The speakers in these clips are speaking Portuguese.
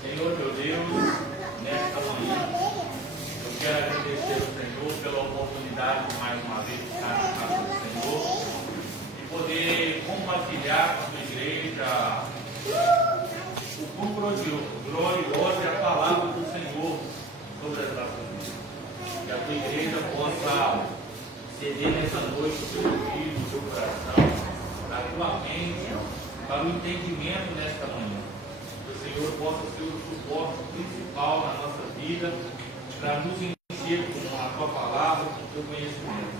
Senhor, meu Deus, nesta manhã, eu quero agradecer ao Senhor pela oportunidade de mais uma vez estar na casa do Senhor e poder compartilhar com a sua igreja o quão glorioso é a palavra do Senhor sobre as nossas vidas. Que a tua igreja possa ceder nessa noite o seu ouvido, o seu coração, a tua mente, para o entendimento nesta manhã. Que o Senhor possa ser o suporte principal na nossa vida, para nos encher com a tua palavra, com o teu conhecimento.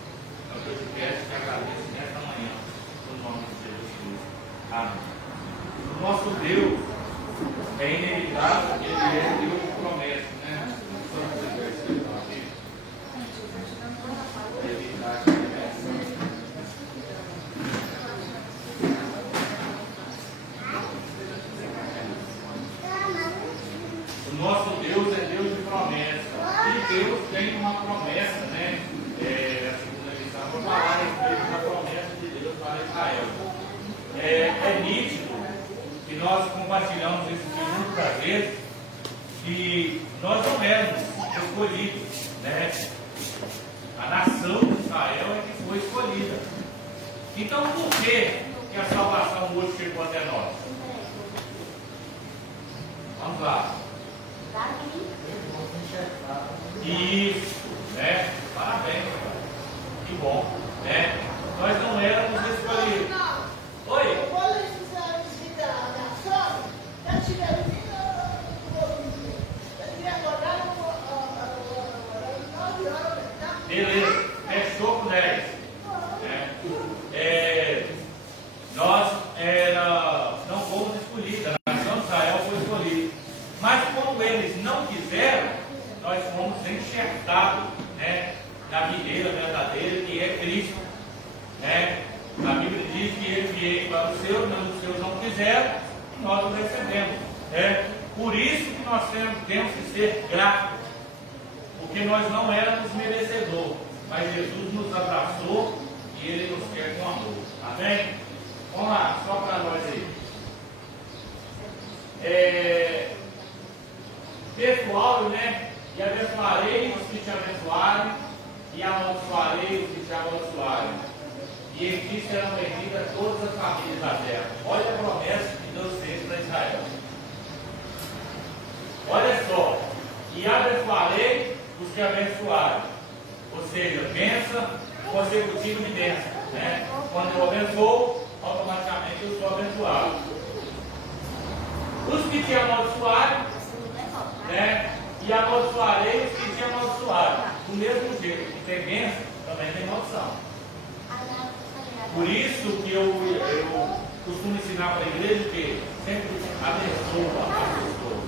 É o que eu te peço e te agradeço nesta manhã, no nome de Jesus. Amém. O nosso Deus é inevitável, ele é Deus de promessa, né? O nosso Deus é Deus de promessa. E Deus tem uma promessa, né? A segunda lição, vou falar a respeito da promessa de Deus para Israel. É nítido que nós compartilhamos esse segundo prazer que nós não éramos escolhidos, né? A nação de Israel é que foi escolhida. Então, por que a salvação hoje chegou até nós? Vamos lá. Isso, né? Parabéns, cara. Que bom, né? Nós não éramos escolhidos. Oi? Beleza, fechou com 10. Nós não fomos escolhidos, a nação de Israel foi escolhida. Mas como eles não quiseram, nós fomos enxertados, né, na videira verdadeira que é Cristo. Né? A Bíblia diz que ele veio para os seus, mas os seus não quiseram, e nós o recebemos. Né? Por isso que nós temos que ser gratos, porque nós não éramos merecedores, mas Jesus nos abraçou e ele nos quer com amor. Amém? Vamos lá, só para nós aí. Pessoal, né? E abençoarei os que te abençoarem, e amaldiçoarei os que te amaldiçoarem. E em ti serão benditas todas as famílias da terra. Olha a promessa que Deus fez para Israel. Olha só. E abençoarei os que abençoarem. Ou seja, bênção consecutiva de bênção. Né? Quando eu abençoo, automaticamente eu sou abençoado. Os que te amaldiçoarem, né? E amaldiçoarei os que te amaldiçoarem. Do mesmo jeito que tem bênção, também tem maldição. Por isso que eu costumo ensinar para a igreja que sempre abençoa a pessoa.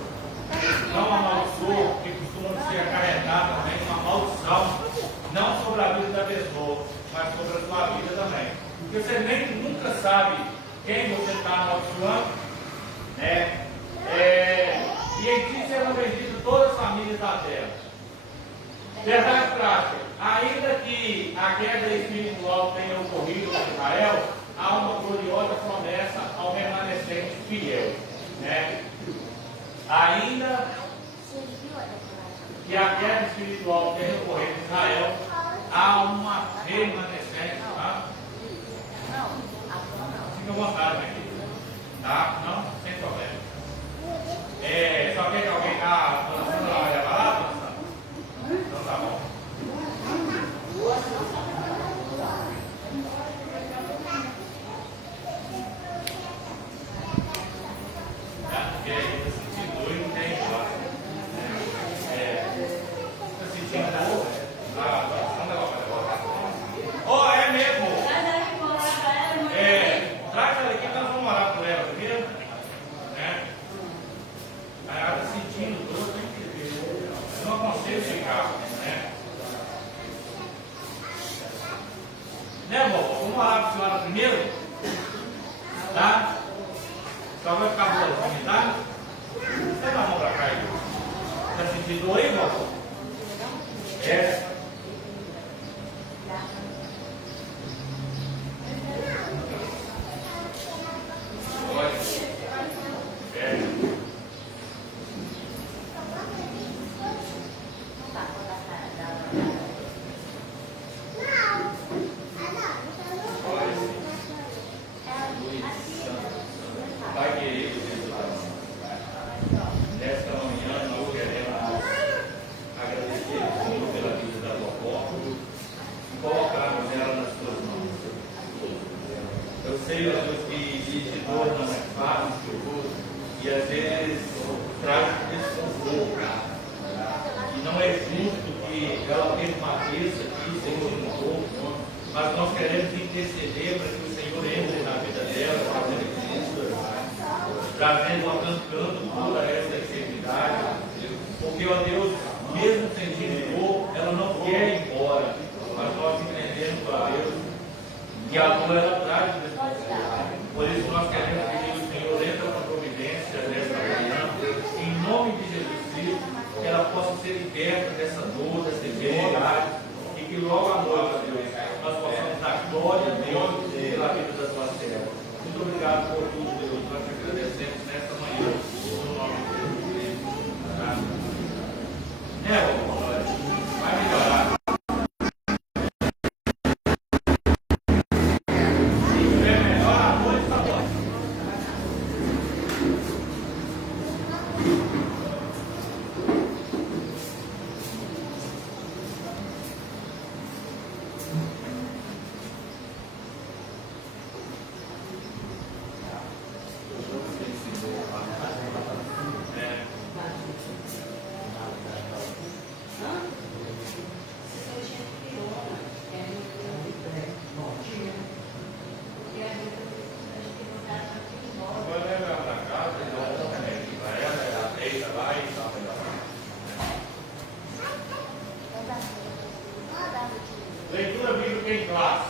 Não amaldiçoa, porque costuma ser acarretada também uma maldição, não sobre a vida da pessoa, mas sobre a sua vida também. Porque você nunca sabe quem você está amaldiçoando, né? E em ti serão benditas todas as famílias da terra. Verdade prática. Ainda que a queda espiritual tenha ocorrido com Israel, há uma gloriosa promessa ao remanescente fiel. Né? Ainda que a queda espiritual tenha ocorrido com Israel, há uma remanescente. Tá? Fica à vontade aqui. Tá? Não? Sem problema. Só quer que alguém está lançando a olha lá? Então tá bom. Porque aí está sentindo dor e não tem espaço. Está sentindo dor? Não dá para levar. É mesmo? Traz ela aqui que nós vamos orar por ela, viu? Aí ela está sentindo dor, tem que ver. Eu não aconselho ficar, né? Né, vovó? Vamos orar para a senhora primeiro? Tá? Só vai ficar boazinha, tá? Você dá a mão para cá aí. Está sentindo dor aí, vovó? Pode. queremos interceder para que o Senhor entre na vida dela, fazendo isso, trazendo, arrancando toda essa enfermidade, porque, ó Deus, mesmo sentindo dor, ela não quer ir embora, mas nós entendemos, ó Deus, que a dor ela traz responsabilidade. Por isso nós queremos pedir que o Senhor entre na providência dessa manhã, em nome de Jesus Cristo, que ela possa ser liberta dessa dor, dessa enfermidade, e que logo à noite, ó Deus, nós possamos dar glória a Deus pela vida da tua serva. Muito obrigado por tudo, Deus. Nós te agradecemos nesta manhã, no nome de Jesus Cristo. Vai melhorar. Leitura bíblica em classe.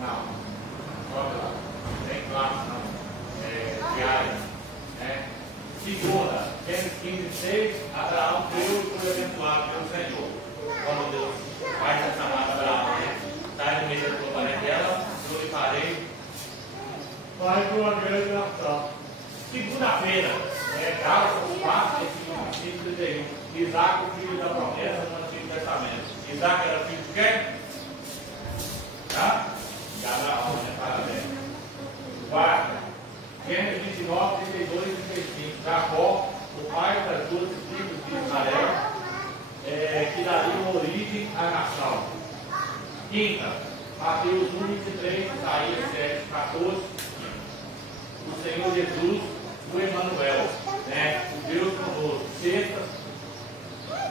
Não. Olha lá. Tem classe, não. Diária. Segunda, Gênesis 15:6. Abraão creu e foi abençoado pelo Senhor. Quando Deus faz essa chamada Abraão, sai no meio da tua parentela, eu lhe farei. Vai para uma grande nação. Segunda-feira, Gálatas 4, versículo 31. Isaac, o filho da promessa no Antigo Testamento. Isaac era filho de quem? Tá? De Abraão, né? Parabéns. Quarta, Gênesis 29, 32 e 35. Jacó, o pai das duas tribos de Israel, que dariam origem à nação. Quinta, Mateus 1, 23, Isaías 7, 14. O Senhor Jesus, o Emmanuel, o Deus conosco. Sexta,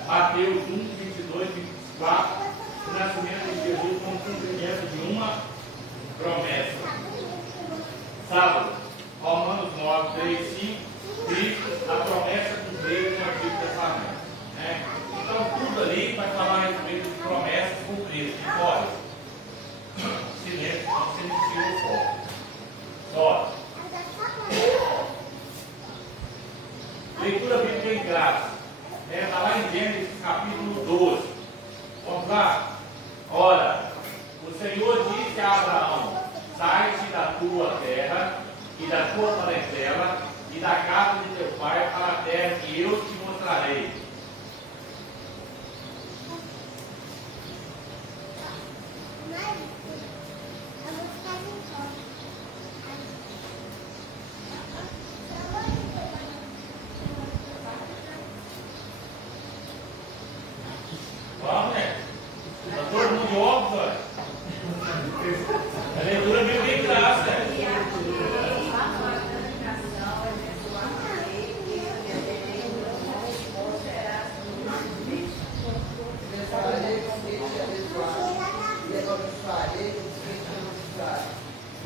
Mateus 1, 22 e 24, o nascimento de Jesus como cumprimento de uma promessa. Sábado, Romanos 9, 3, 5, Cristo, a promessa cumprida no Antigo Testamento. Então, tudo ali vai falar a respeito de promessas cumpridas. E fora, silêncio, não se inicia o foco. Só. Leitura bíblica em graça. Está lá em Gênesis capítulo 12. Vamos lá? Ora, o Senhor disse a Abraão: sai-te da tua terra e da tua parentela e da casa de teu pai para a terra que eu te mostrarei. Vamos, né? Está todo mundo de óculos, olha. A leitura bíblica em graça.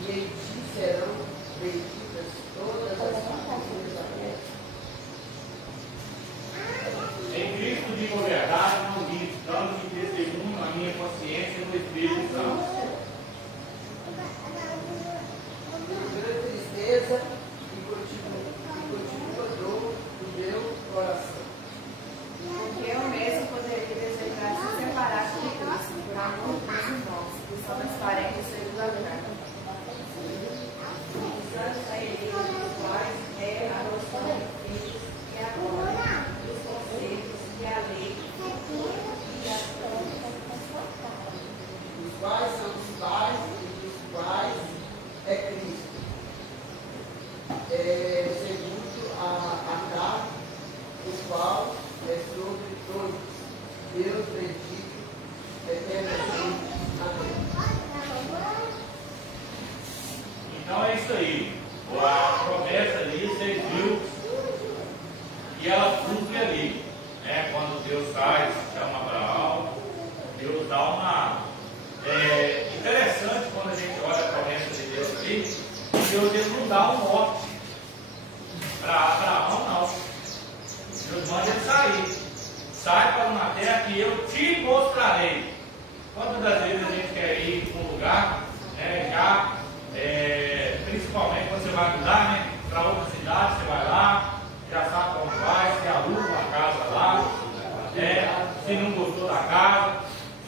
E em ti serão benditas todas as famílias da terra. Em Cristo digo a verdade, não minto, dando de testemunho a minha consciência no Espírito Santo. Grande tristeza e continua dor do meu coração. Porque eu mesmo poderia desejar se separar de Cristo por amor dos meus irmãos, que são meus parentes segundo a carne. Santos a ele, os quais é a noção dos filhos e a glória, dos conceitos e a lei, e as Os quais são os pais e dos quais é Cristo. Segundo a carne, o qual é sobre todos. Deus bendito eternamente. Amém. Então é isso aí. A promessa ali, você viu que ela cumpre ali. Quando Deus Deus ele não dá um norte para Abraão, não. Deus manda ele sair. Sai para uma terra que eu te mostrarei. Quantas das vezes a gente quer ir para um lugar, né, principalmente quando você vai mudar, né, para outra cidade, você vai lá, já sabe como vai, você aluga uma casa lá, se não gostou da casa.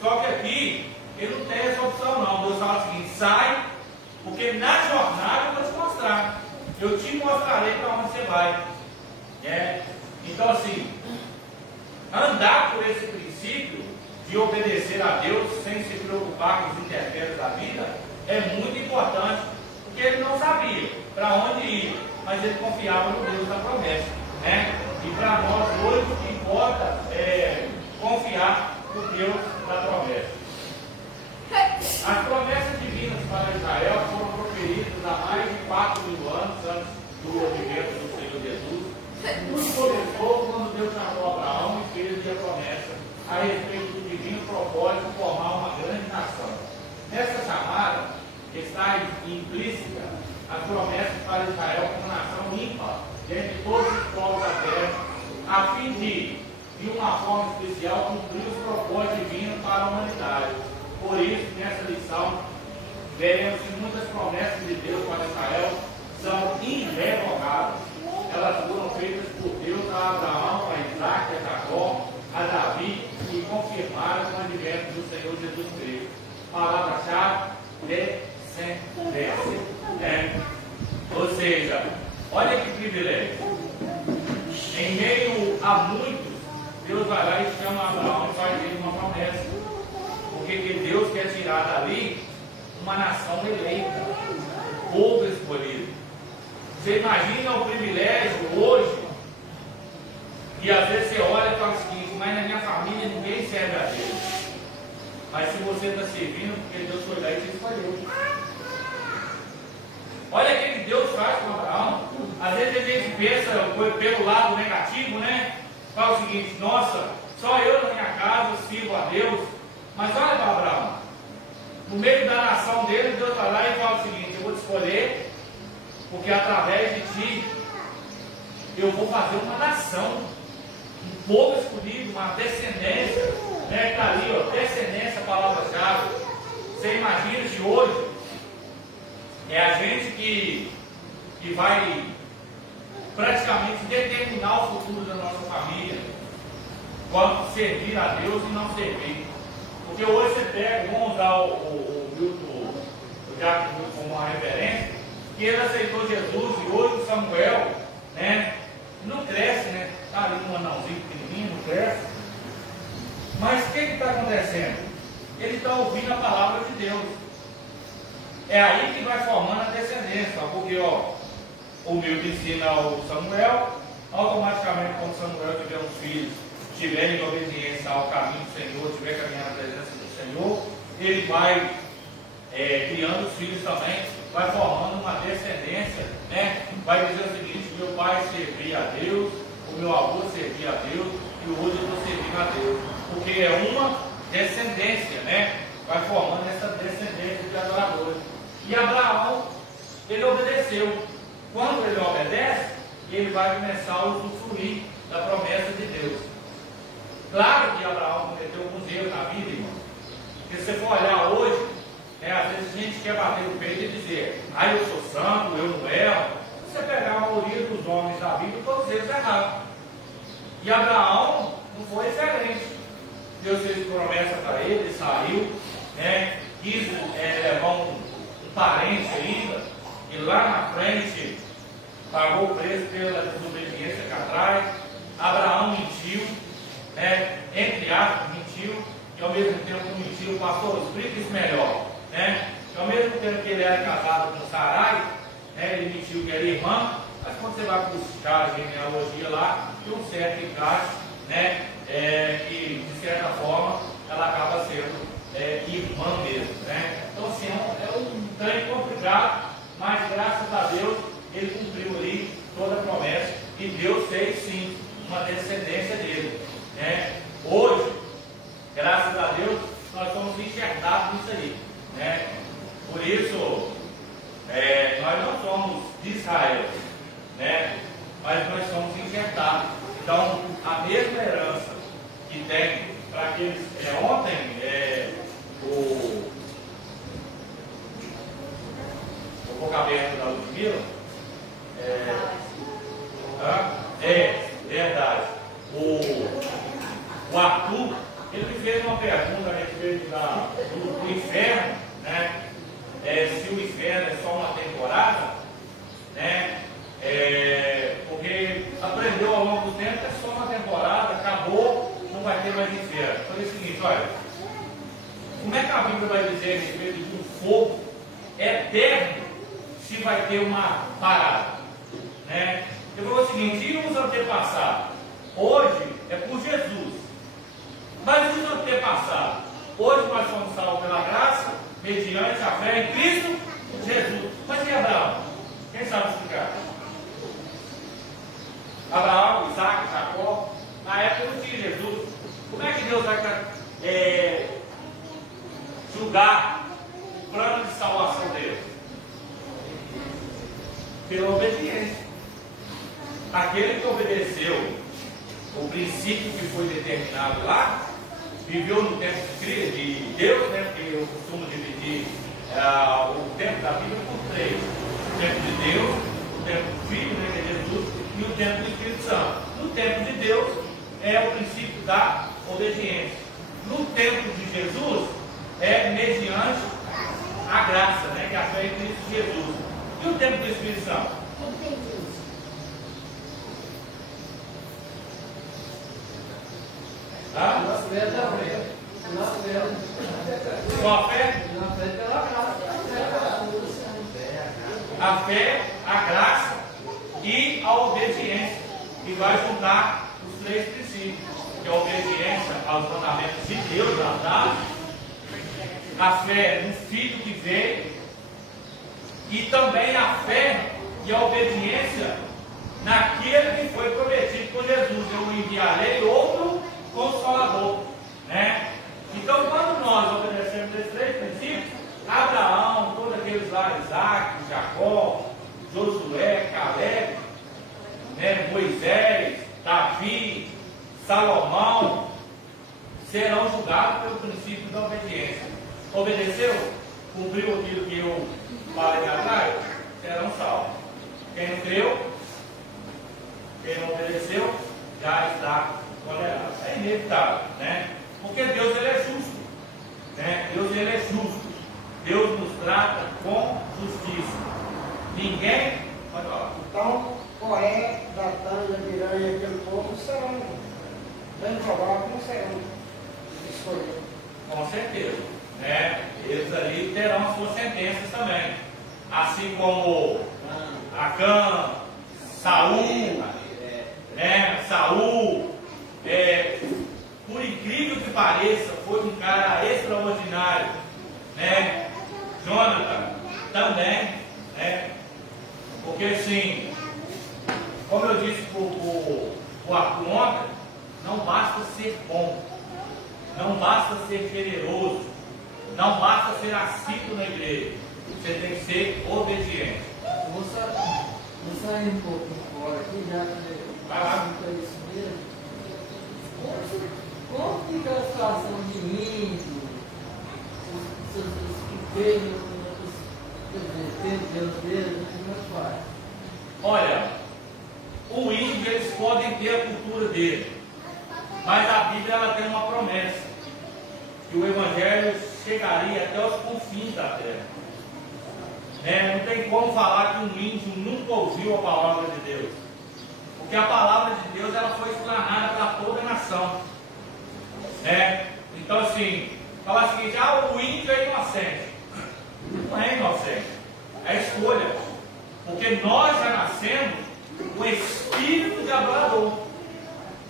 Só que aqui, ele não tem essa opção não. Deus fala o seguinte: sai, porque na jornada eu vou te mostrar. Eu te mostrarei para onde você vai. Então assim, andar por esse princípio de obedecer a Deus sem se preocupar com os intempéries da vida é muito importante, porque ele não sabia para onde ir, mas ele confiava no Deus da promessa, né? E para nós hoje o que importa é confiar no Deus da promessa. As promessas divinas para Israel foram proferidas há mais de 4.000 anos antes do advento do Senhor Jesus. Tudo começou quando Deus chamou Abraão e fez-lhe a promessa a respeito do divino propósito de formar uma grande nação. Nessa chamada está implícita as promessas para Israel como nação ímpar dentre todos os povos da terra, a fim de uma forma especial, cumprir os propósitos divinos para a humanidade. Por isso, nessa lição, veremos que muitas promessas de Deus para Israel são irrevogáveis. Elas foram feitas por Deus a Abraão, a Isaac, a Jacó, a Davi e confirmaram com o advento do Senhor Jesus Cristo. Palavra-chave: descendência. Ou seja, olha que privilégio. Em meio a muitos, Deus vai lá e chama Abraão e faz dele uma promessa. Porque Deus quer tirar dali uma nação eleita, um povo escolhido. Você imagina o privilégio hoje, e às vezes você olha e fala o seguinte: mas na minha família ninguém serve a Deus. Mas se você está servindo, porque Deus foi lá e te escolheu. Olha o que Deus faz com Abraão. Às vezes a gente pensa pelo lado negativo, né? Fala o seguinte: nossa, só eu na minha casa sirvo a Deus. Mas olha para Abraão, no meio da nação dele, Deus vai lá e fala o seguinte: eu vou te escolher, porque através de ti eu vou fazer uma nação, um povo escolhido, uma descendência, né? Que está ali, ó, descendência, a palavra-chave. Você imagina se hoje é a gente que vai praticamente determinar o futuro da nossa família, quanto servir a Deus e não servir. Porque hoje você pega, vamos usar o Milton, o Jack como uma referência, que ele aceitou Jesus e hoje o Samuel, né, não cresce, né? Está ali um anãozinho pequenininho, não cresce. Mas o que está acontecendo? Ele está ouvindo a palavra de Deus. É aí que vai formando a descendência, porque o Milton ensina o Samuel, automaticamente quando Samuel tiver uns filhos, estiverem em obediência ao caminho do Senhor, estiver caminhando na presença do Senhor, ele vai criando os filhos também, vai formando uma descendência, né? Vai dizer o seguinte: meu pai servia a Deus, o meu avô servia a Deus, e hoje eu estou servindo a Deus, porque é uma descendência, né? Vai formando essa descendência de adoradores. E Abraão, ele obedeceu. Quando ele obedece, ele vai começar a usufruir da promessa de Deus. Claro que Abraão cometeu alguns erros na vida, irmão. Porque se você for olhar hoje, né, às vezes a gente quer bater no peito e dizer: eu sou santo, eu não erro. Se você pegar a maioria dos homens da Bíblia, todos eles erraram. E Abraão não foi diferente. Deus fez promessa para ele, ele saiu, né, quis levar um parente ainda, e lá na frente pagou o preço pela desobediência que atrás. Abraão mentiu, né, entre aspas, mentiu, e ao mesmo tempo mentiu. Pastor, explica isso melhor, né? E ao mesmo tempo que ele era casado com Sarai, né, ele mentiu que era irmã, mas quando você vai buscar a genealogia lá, tem um certo encaixe, né, que de certa forma ela acaba sendo irmã mesmo, né? Então assim, é um trem complicado, mas graças a Deus ele cumpriu ali toda a promessa, e Deus fez sim uma descendência dele, né? Hoje, graças a Deus, nós somos enxertados nisso aí, né? Por isso, nós nós não somos de Israel, né? Mas nós somos injertados. Então, a mesma herança que tem para aqueles. Ontem, o boca aberta da Ludmilla, verdade. O Arthur, ele me fez uma pergunta a respeito do inferno, né? Se o inferno é só uma temporada, né? Porque aprendeu ao longo do tempo que é só uma temporada, acabou, não vai ter mais inferno. Eu falei o seguinte, olha, como é que a Bíblia vai dizer a respeito de um fogo eterno se vai ter uma parada? Né? Eu falei o seguinte, e os antepassados? Hoje é por Jesus. Mas os antepassados? Hoje nós somos salvos pela graça, mediante a fé em Cristo Jesus. Mas e Abraão? Quem sabe explicar? Abraão, Isaac, Jacó, na época não tinha Jesus. Como é que Deus vai julgar o plano de salvação dele? Pela obediência. Aquele que obedeceu o princípio que foi determinado lá, viveu no tempo de Deus, né? Porque eu costumo dividir o tempo da Bíblia por 3. O tempo de Deus, o tempo do Filho, né, que é Jesus, e o tempo do Espírito Santo. No tempo de Deus é o princípio da obediência. No tempo de Jesus é mediante a graça, né, que é a fé em Cristo Jesus. E o tempo do Espírito Santo? Nossa fé é da fé. Nossa fé Só a fé? pela graça. A fé, a graça e a obediência. E vai juntar os 3 princípios. Que é a obediência aos mandamentos de Deus, a fé no Filho que veio, e também a fé e a obediência naquele que foi prometido por Jesus. Eu enviarei outro Consolador, né? Então, quando nós obedecemos esses 3 princípios, Abraão, todos aqueles lá, Isaac, Jacó, Josué, Caleb, né, Moisés, Davi, Salomão, serão julgados pelo princípio da obediência. Obedeceu? Cumpriu aquilo que eu falei atrás? Serão salvos. Quem não creu, quem não obedeceu, já está condenado. É inevitável, né? Porque Deus, ele é justo, né? Deus, ele é justo. Deus nos trata com justiça. Ninguém pode falar. Então, Coré, Datã, Abirã e aquele povo serão bem provável, não serão escolhidos. Com certeza, né? Eles ali terão as suas sentenças também. Assim como Acã, Saul, né? Saul, por incrível que pareça, foi um cara extraordinário, né? Jonathan também, né? Porque assim, como eu disse para o Arthur ontem, não basta ser bom, não basta ser generoso, não basta ser assíduo na igreja, você tem que ser obediente. Vou sair um pouquinho fora aqui, já que Vai lá. isso mesmo. Como fica a situação de índio, os que veio, Deus deles, como é que faz? Olha, o índio, eles podem ter a cultura dele, mas a Bíblia, ela tem uma promessa, que o Evangelho chegaria até os confins da terra. Não tem como falar que um índio nunca ouviu a palavra de Deus, porque a palavra de Deus, ela foi explanada para toda a nação. Então assim, falar o seguinte, o índio é inocente. Não é inocente, é escolha, porque nós já nascemos com espírito de adorador.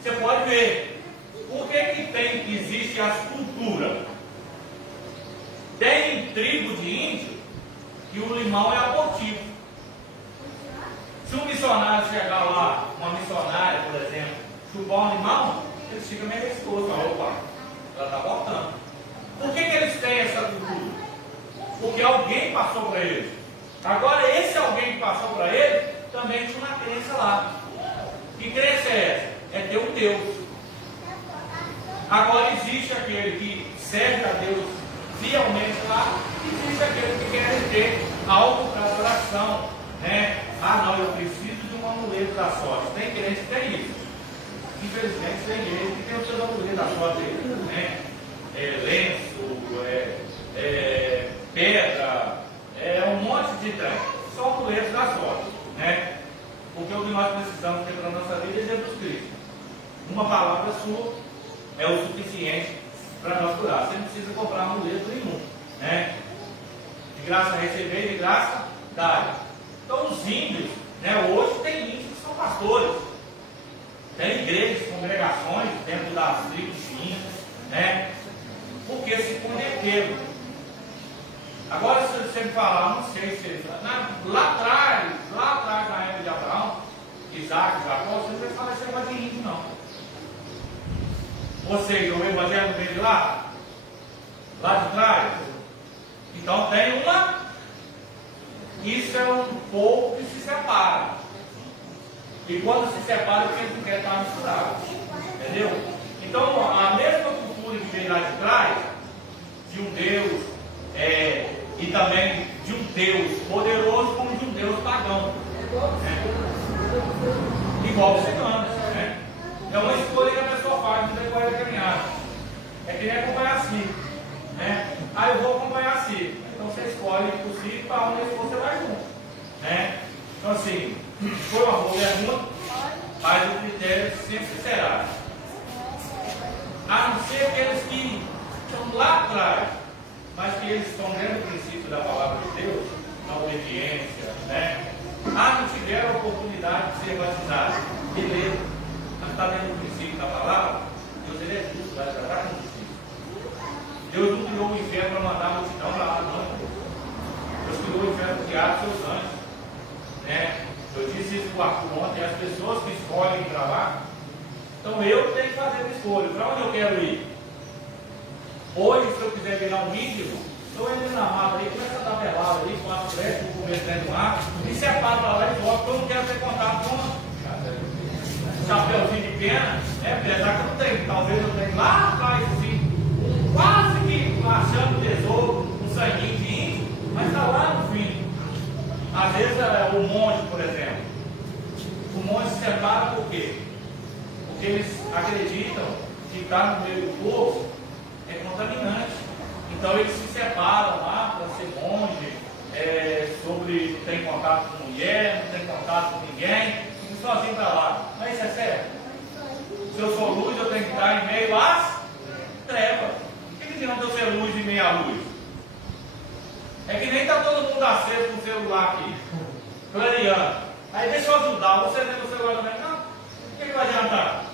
Você pode ver, por que existe as culturas? Tem tribo de índio que o limão é abortivo. Se um missionário chegar lá, uma missionária, por exemplo, chupar um limão, eles ficam meio expostos. Opa, ela está abortando. Por que eles têm essa cultura? Porque alguém passou para eles. Agora, esse alguém que passou para ele também tinha uma crença lá. Que crença é essa? É ter um Deus. Agora, existe aquele que serve a Deus fielmente lá, e existe aquele que quer ter algo para adoração, né? Ah, não, eu preciso de um amuleto da sorte. Tem crente que tem isso. Infelizmente, tem gente que tem o seu amuleto da sorte, né? Lenço, pedra, um monte de trem. São amuletos da sorte, né? Porque o que nós precisamos ter para a nossa vida é Jesus Cristo. Uma palavra sua é o suficiente para nós curar. Você não precisa comprar amuleto nenhum, né? De graça receber, de graça dar. Então os índios, né? Hoje tem índios que são pastores. Tem igrejas, congregações dentro das tribos índias, né? Porque se converteram. Agora, se você me falar, não sei se lá atrás na época de Abraão, Isaac, Jacó, você não vai falar esse negócio de índio, não. Ou seja, o evangelho veio de lá de trás. Então tem uma. Isso é um povo que se separa. E quando se separa, porque não quer estar misturado. Entendeu? Então, a mesma cultura que veio lá de trás, de um Deus, e também de um Deus poderoso, como de um Deus pagão. Igual os ciganos, né? É uma escolha que a pessoa faz no decorrer da caminhada. É que nem acompanhar a si, né? Ah, eu vou acompanhar a si. Então você escolhe o si para onde você vai junto, né? Então assim, foi uma boa pergunta, mas o critério sempre será, a não ser aqueles que estão lá atrás, mas que eles estão dentro do princípio da palavra de Deus, na obediência, né? Ah, não tiveram a oportunidade de ser batizados, beleza, mas está dentro do princípio da palavra. Deus, ele é justo, vai tratar com justiça. Deus não criou o inferno para mandar a multidão para lá, não. Deus criou o inferno para criar seus anjos, né? Eu disse isso para o Arthur ontem, as pessoas que escolhem ir para lá. Então eu tenho que fazer a escolha. Para onde eu quero ir? Hoje, se eu quiser virar um íntimo, estou indo na mata aí, começa a dar pelada ali, com as frestas, com o começo dentro do mar, e separa para lá e volta, porque eu não quero ter contato com um chapéuzinho de pena, apesar que eu não tenho, talvez eu tenha lá atrás, assim, quase que achando tesouro, um sanguinho de índio, mas está lá no fim. Às vezes o monte, por exemplo, o monte se separa por quê? Porque eles acreditam que estar no meio do povo é contaminante. Então eles se separam lá para ser monge, não tem contato com mulher, não tem contato com ninguém, fico sozinho para lá. Mas isso é certo? Se eu sou luz, eu tenho que estar em meio às trevas. Por que adianta eu ser luz em meio à luz? É que nem está todo mundo aceso com o celular aqui, clareando. Aí deixa eu ajudar, você tem o celular também? Não. O que vai adiantar?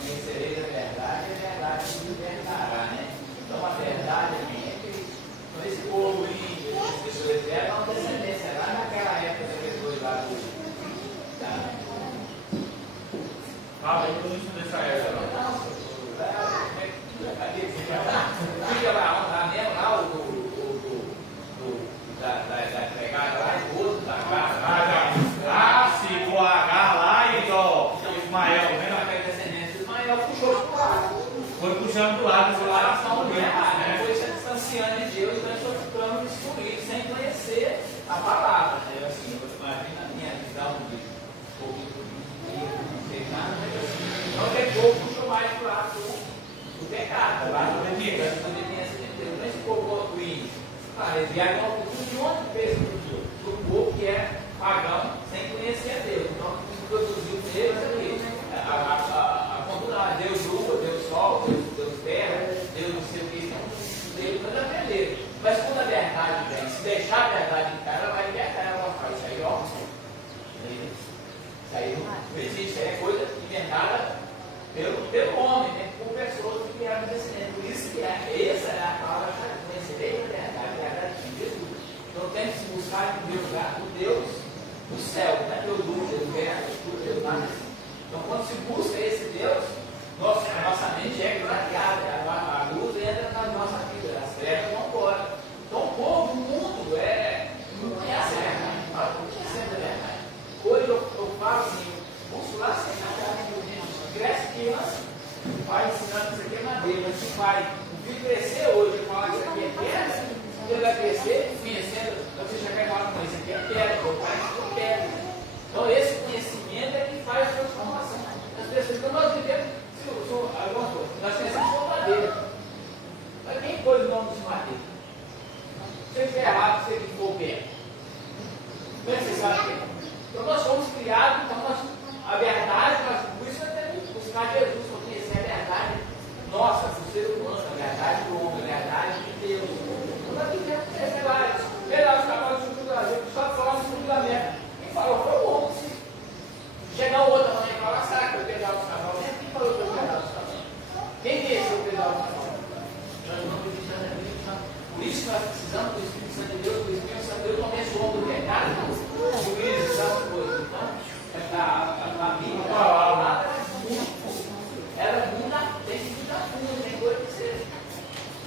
Conhecereis a verdade vos libertará, né? Então a verdade é que esse povo índio, as pessoas eram uma descendência lá naquela época das pessoas lá do. Ah, eu não estudei essa época, não. Fica lá mesmo, lá da empregada lá, e o outro da casa. Se for H lá e igual Ismael, né? Ismael puxou pro lado. Foi puxando do lado, foi lá na São Luís, né? Foi se distanciando de Deus, então foi ficando destruído, sem conhecer a palavra. Né? Assim, eu imagino a minha visão de então o povo puxou mais pro lado do pecado, do lado da obediência de Deus. Não esse povo outro índio. Eles vieram ao futuro de onde fez o futuro? Do povo que é pagão, sem conhecer a Deus. Então, o que produziu Deus é isso. A cultura, Deus lua, Deus sol, Deus terra, Deus não sei o que, Deus vai aprender. Mas quando a verdade vem, se deixar a verdade em cara, ela vai libertar, ela faz isso aí, ó. Isso aí não existe, é coisa inventada pelo homem, né? Por pessoas que vieram descendendo. Por isso que essa é a palavra conhecerei a verdade de Jesus. Então temos que buscar em primeiro lugar o Deus do céu, não é Deus do Deus verbo, Deus nada. Então quando se busca esse Deus, nossa mente é clareada, a luz entra na nossa vida, as trevas vão embora. Então o povo, o mundo é vai o filho crescer hoje e falar que isso aqui é pedra, ele vai crescer conhecendo, você já quer falar com isso aqui é pedra, meu pai, isso é pedra. Então esse conhecimento é que faz a transformação. As pessoas, então nós vivemos, nós conhecemos como madeira. Mas quem pôs o nome de madeira? Se estiver errado, se ele for bem. Como é que vocês sabem que é? Então nós fomos criados, então a verdade, por isso nós temos que buscar Jesus, para conhecer a verdade nossa, do ser humano, a verdade do homem, a verdade de Deus. Então nós vivemos esse negócio. Melhor os cavalos de julgamento, só falar de julgamento. Quem falou foi o homem, sim. Chegar o outro também e falar, será que eu pegar os cavalos? Quem falou que eu pegar os cavalos? Quem disse eu pegar os cavalos? Nós não acreditamos na Bíblia. Por isso nós precisamos do Espírito Santo de Deus, do Espírito Santo de Deus convence o homem do pecado, o Espírito Santo de Deus. Então, a Bíblia, a palavra ela é muito, tem que ficar fundo, tem coisa que você.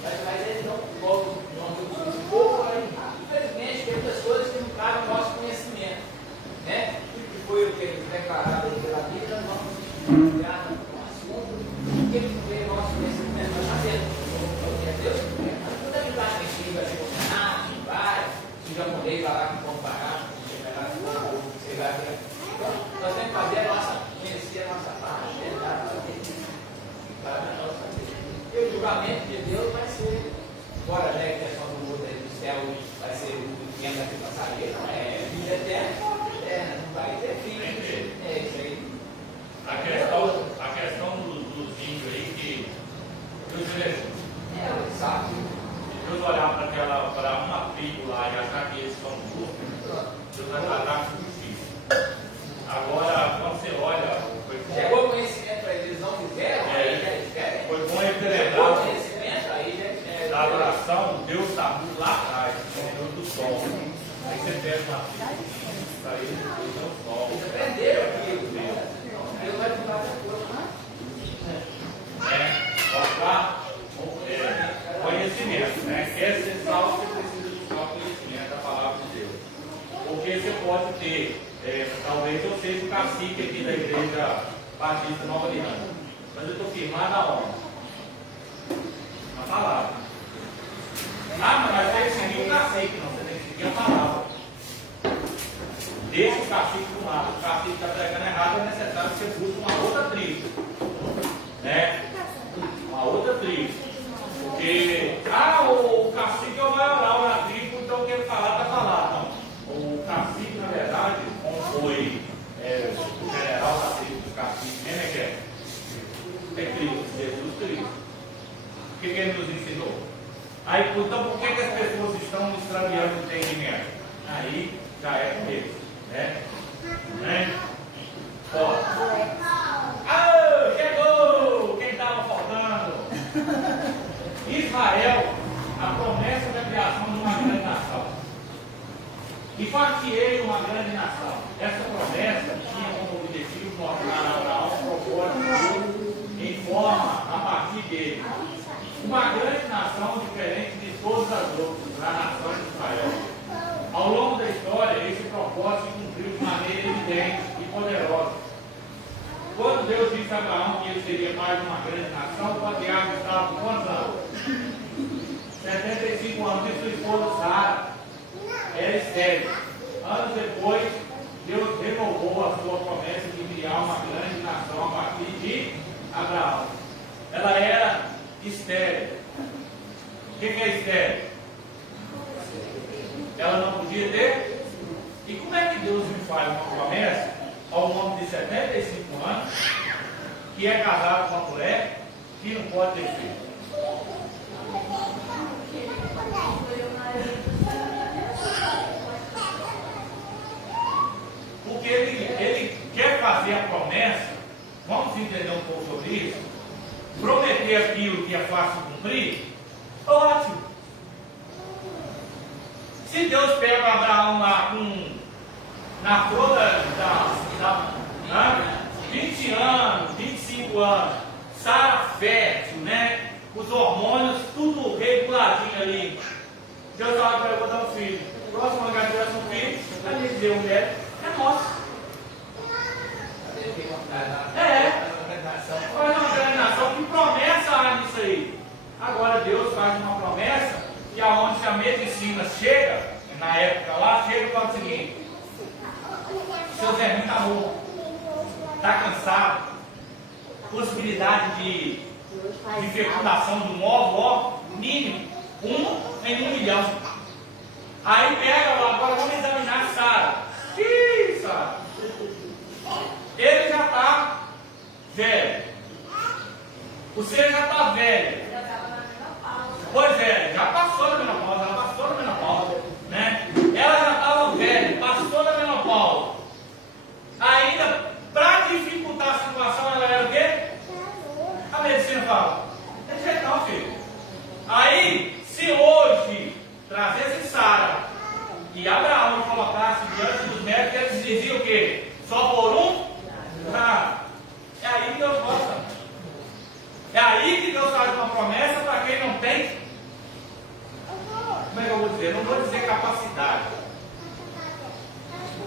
Mas eles não colocam o nome do Espírito pouco aí. Infelizmente, tem muitas coisas que não cabem ao nosso conhecimento. Né? Que foi o que ele declarado aí pela Bíblia, nós vamos criar um assunto que ele foi o nosso conhecimento, nós sabemos. Deus, não deve estar aqui, vai ser condenado, vai, se já morrer, vai lá comparar, você vai ver. Então, nós temos que fazer a nossa, conhecer a nossa parte, e o julgamento de Deus vai ser, agora, né, a questão do mundo aí do céu vai ser o que anda aqui passageiro, é vida eterna, não vai ter fim. É isso aí. A questão dos índios aí que Deus olhar para uma tribo lá e achar que eles são justos, Deus vai tratar com justiça. Agora, quando você olha. Chegou o conhecimento para eles, não fizeram, aí já eles querem. Foi bom ele ter lembrado conhecimento, aí já da adoração, Deus está lá atrás, o Senhor do sol. Aí você pega uma tribo, para ele, Deus é o sol. eles aprenderam aquilo. Deus vai mudar a coisa. Mostrar conhecimento, né? É essencial que você precisa buscar o conhecimento da palavra de Deus. Porque você pode ter, talvez eu seja o cacique aqui da igreja Batista Nova Aliança, mas eu estou firmado aonde? Na palavra. Ah, mas tem que seguir o cacique, não, você tem que seguir a palavra. Deixa o cacique de um lado, o cacique está pregando errado, é necessário que você busque uma outra tribo. Né? Uma outra tribo. Porque, o cacique vai orar na tribo, então o que ele falar está falado. Não. O cacique, na verdade, como foi o general da tribo do cacique, quem é que é? É Cristo, Jesus Cristo. O que ele nos ensinou? Aí, então, por que as pessoas estão extraviando o entendimento? Aí já é com eles. Né? Chegou! Quem estava faltando? Israel, a promessa da criação de uma grande nação. E fatiei uma grande nação. Essa promessa tinha como objetivo mostrar a Abraão o propósito em forma a partir dele. Uma grande nação diferente de todas as outras, a nação de Israel. Ao longo da história, esse propósito se cumpriu de maneira evidente e poderosa. Quando Deus disse a Abraão que ele seria pai de uma grande nação, o patriarca estava com quantos anos? 75 anos, e sua esposa Sara era estéril. Anos depois, Deus renovou a sua promessa de criar uma grande nação a partir de Abraão. Ela era estéril. O que é estéril? Ela não podia ter. E como é que Deus me faz uma promessa ao homem de 75 anos, que é casado com uma mulher, que não pode ter filho? Porque ele quer fazer a promessa, vamos entender um pouco sobre isso, prometer aquilo que é fácil cumprir, ótimo. Se Deus pega Abraão lá na flor da 20 anos, 25 anos, Sara fértil, né? Os hormônios, tudo reguladinho ali. Deus fala para eu vou dar um filho. Próximo lugar que tivesse um filho, vai me dizer, mulher, é nossa. Faz uma grande nação. Que promessa há nisso aí? Agora Deus faz uma promessa e aonde a medicina chega, na época lá, chega e fala o seguinte: seu Zé está morto, está cansado, possibilidade de fecundação de um ovo, mínimo, 1 em 1 milhão. Aí pega lá, agora vamos examinar Sara. Ih, Sara, ele já está velho. Você já está velho. Pois é, já passou da menopausa, ela passou da menopausa, né? Ela já estava velha, passou da menopausa. Ainda, para dificultar a situação, ela era o quê? A medicina fala: não tem jeito não, filho. Aí, se hoje trazesse Sara e Abraão colocasse diante dos médicos, eles diziam o quê? Só por um? É aí que Deus gosta. É aí que Deus faz uma promessa para quem não tem. Como é que eu vou dizer? Não vou dizer capacidade.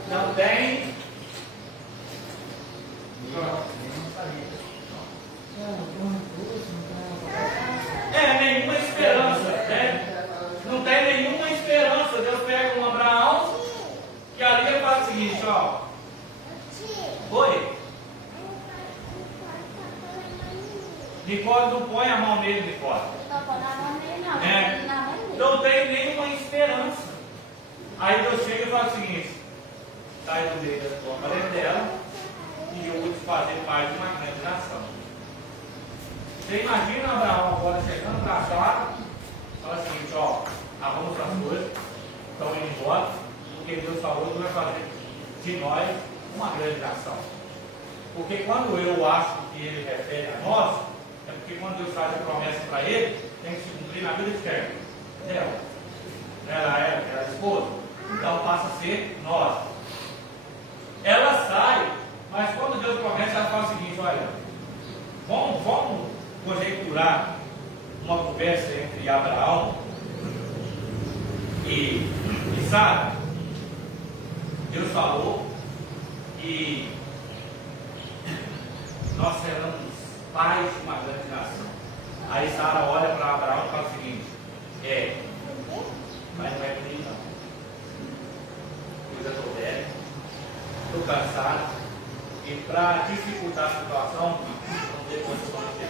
Não tem. Nenhuma esperança, né? Não tem nenhuma esperança. Deus pega um Abraão que ali ele faz o seguinte, ó. Oi. Nicole, não põe a mão nele, Nicole. Não tem nenhuma esperança. Aí Deus chega e fala o seguinte: sai do meio da tua parentela e eu vou te fazer parte de uma grande nação. Você imagina Abraão agora chegando para Sara, fala o seguinte: ó, arruma as coisas, estão indo embora, porque Deus falou que vai fazer de nós uma grande nação. Porque quando eu acho que ele refere a nós, é porque quando Deus faz a promessa para ele, tem que se cumprir na vida de quem? Dela. Ela era a esposa. Então passa a ser nós. Ela sai, mas quando Deus promete, ela fala o seguinte: olha, vamos conjecturar uma conversa entre Abraão e Sara. Deus falou que nós seremos pais de uma grande nação. Aí Sara olha para Abraão e fala o seguinte: mas não é por aí não. Eu já estou velho, estou cansado, e para dificultar a situação, não tem condição de ter.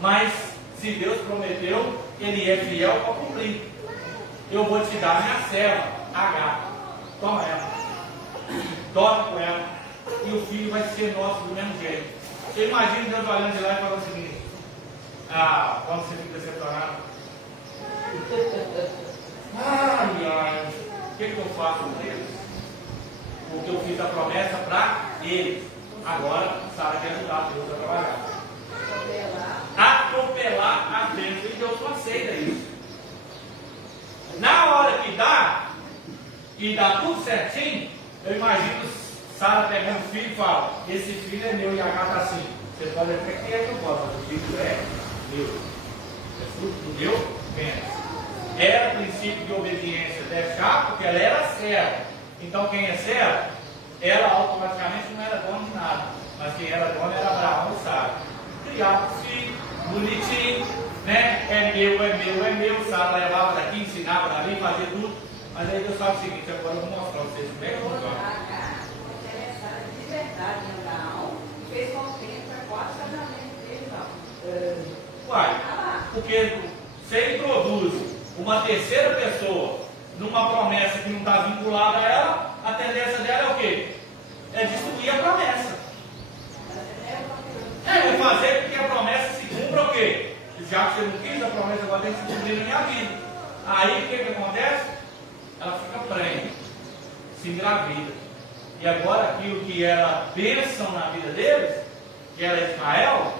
Mas se Deus prometeu, Ele é fiel para cumprir. Eu vou te dar minha serva, Agar. Toma ela, dorme com ela, e o filho vai ser nosso do mesmo jeito. Você imagina Deus olhando de lá e falando o seguinte: quando você fica decepcionado, ai, o que eu faço com eles? Porque eu fiz a promessa para eles. Agora, Sara quer ajudar Deus a trabalhar. Atropelar a bênção, e Deus não aceita isso. Na hora que dá, e dá tudo certinho, eu imagino Sara pegando o filho e fala: esse filho é meu, e a gata assim. Você pode até que é que eu posso, mas o filho é meu. É fruto do meu bem. Era princípio de obediência deixar, porque ela era serva. Então quem é serva, ela automaticamente não era dona de nada. Mas quem era dona era Abraão e Sara. Criava o filho, bonitinho, né? É meu. Sara levava daqui, ensinava dali, fazia tudo. Mas aí Deus fala o seguinte: agora eu vou mostrar para vocês como é que funciona. De verdade, Abraão, fez convite para 4 casamentos dele, não. Uai, porque você introduz uma terceira pessoa numa promessa que não está vinculada a ela, a tendência dela é o quê? É destruir a promessa. É fazer com que a promessa se cumpra o quê? Já que você não quis, a promessa agora tem que se cumprir na minha vida. Aí o que acontece? Ela fica prenha, se engravida. E agora aquilo que era bênção na vida deles, que era Ismael,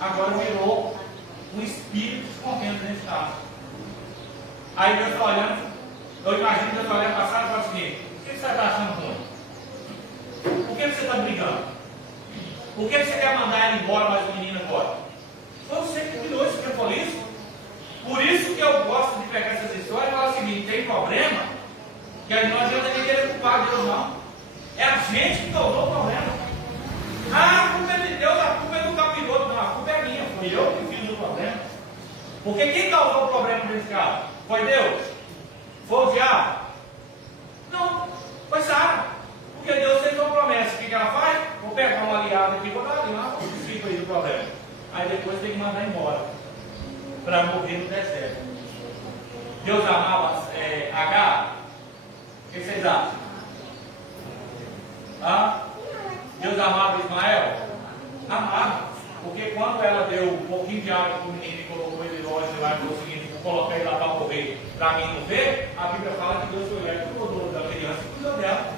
agora virou um espírito escorrendo nesse caso. Aí Deus está olhando, eu imagino Deus olhando para Sara e fala o seguinte: o que você está achando ruim? Por que você está brigando? Por que você quer mandar ele embora, mas o menino embora? Foi você que criou isso, que é por isso. Por isso que eu gosto de pegar essas histórias e falar o seguinte: tem problema, que não adianta nem querer culpar Deus, não. É a gente que causou o problema. A culpa é de Deus, a culpa é do capiroto, não, a culpa é minha, fui eu que fiz o problema. Porque quem causou o problema nesse caso? Foi Deus? Foi o diabo? Não, foi Sara. Porque Deus fez uma promessa. O que ela faz? Vou pegar um aliado aqui, vou dar ali lá, fica aí do problema. Aí depois tem que mandar embora para morrer no deserto. Deus amava Agar? O que vocês acham? Deus amava Ismael? Amava. Porque quando ela deu um pouquinho de água para o menino e colocou ele longe lá e falou o seguinte: vou colocar ele lá para morrer, para mim não ver, a Bíblia fala que Deus foi lá e cuidou da criança e cuidou dela.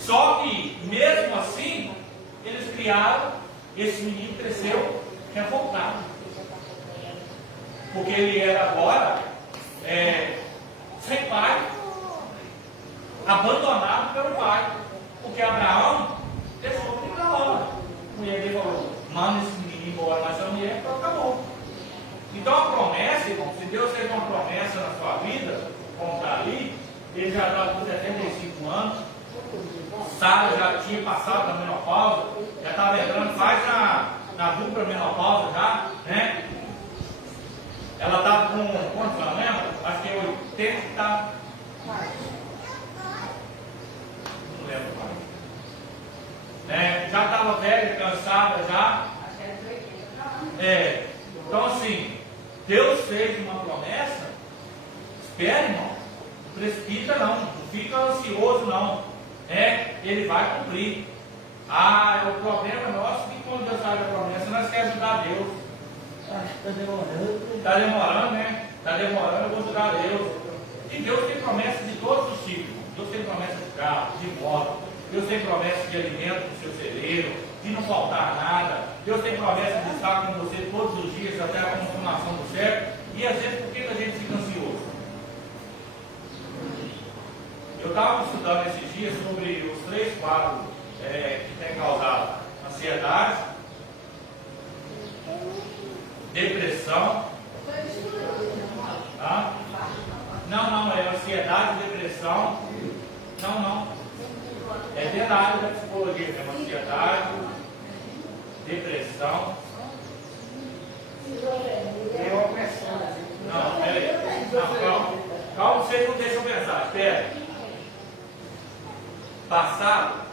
Só que, mesmo assim, eles criaram, esse menino cresceu revoltado. Porque ele era agora sem pai, abandonado pelo pai. Porque Abraão deixou de ir para lá. A mulher dele falou: manda esse menino embora, mas a mulher acabou. Então a promessa, irmão, se Deus fez uma promessa na sua vida, como está ali, ele já estava com 75 anos, Sara já tinha passado da menopausa, já estava entrando quase na dupla menopausa já, né? Ela estava com quantos anos, lembra? Acho que é 80. Não lembro mais. Já estava velha, cansada já. Então assim, Deus fez uma promessa. Espere, irmão. Não precipita não. Não fica ansioso não. Ele vai cumprir. O problema nosso é que quando Deus faz a promessa, nós queremos ajudar Deus. Está demorando. Está demorando, né? Está demorando, eu vou ajudar Deus. E Deus tem promessas de todos os tipos. Deus tem promessas de carro, de moto. Deus tem promessas de alimento para o seu celeiro, de não faltar nada. Deus tem promessas de estar com você todos os dias até a consumação do século. E às vezes, por que a gente fica ansioso? Eu estava estudando esses dias sobre os 3 quadros que têm causado ansiedade, depressão. Não, é ansiedade, depressão. Não. É dentro da área da psicologia, é ansiedade, depressão. É opressão. Não, peraí. Não, calma, vocês não deixam pensar. Espera. Passado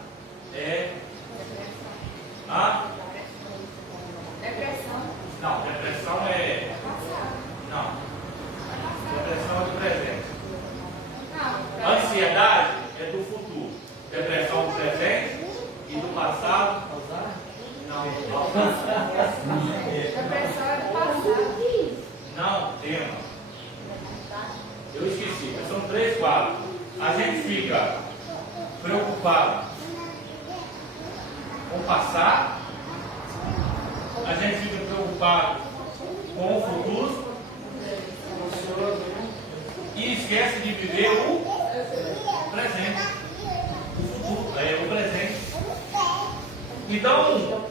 Depressão. Não, depressão é. Não. Depressão é do presente. Não. Ansiedade é do futuro. Depressão do presente e do passado. Não. Depressão é do passado. Não, tema. Eu esqueci, mas são 3 quadros. A gente fica preocupado com o passado, a gente fica preocupado com o futuro e esquece de viver o presente. O futuro é o presente. Então,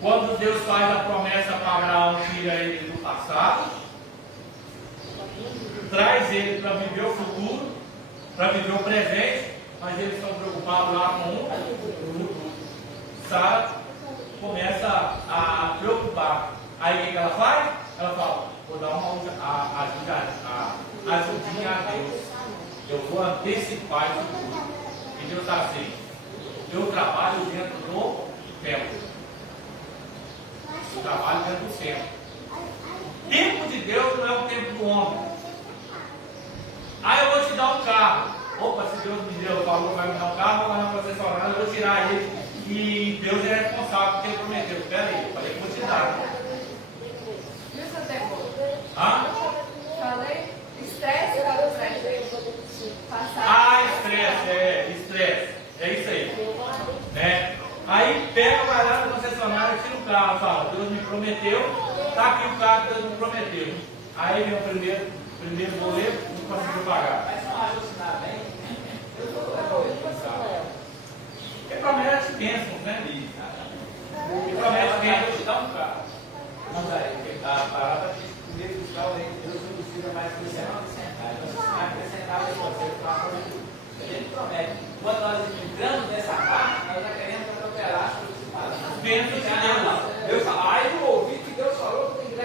quando Deus faz a promessa para Abraão, tira ele do passado, traz ele para viver o futuro, para viver o presente, mas eles estão preocupados lá com o futuro. Sara começa a preocupar. Aí o que ela faz? Ela fala: vou dar uma ajudinha a Deus. Eu vou antecipar o futuro. E Deus está assim: eu trabalho dentro do tempo. Eu trabalho dentro do tempo. Tempo de Deus não é o tempo do homem. Eu vou te dar um carro. Opa, se Deus me deu o valor, vai me dar um carro, vai na concessionária, eu vou tirar ele. E Deus é responsável porque ele prometeu. Espera aí, eu falei que vou te dar. Viu, seu tempo? Falei? Estresse para o presente. Estresse. É isso aí. Né? Aí pega, vai lá na concessionária, tira o carro, fala: Deus me prometeu, está aqui o carro que Deus me prometeu. Aí vem o primeiro boleto, não conseguiu pagar. Mas não raciocinar bem. Porque promete bênçãos, né? E promete bênçãos, te dá um carro. Não, a palavra diz que o primeiro fiscal Deus não precisa mais que você não acrescentar. Então, se você acrescentar, você fala para ele. Ele promete. Quando nós entramos nessa parte, nós já queremos atropelar as coisas que falam. Bênçãos de Deus. Deus fala: eu ouvi que Deus falou que tem que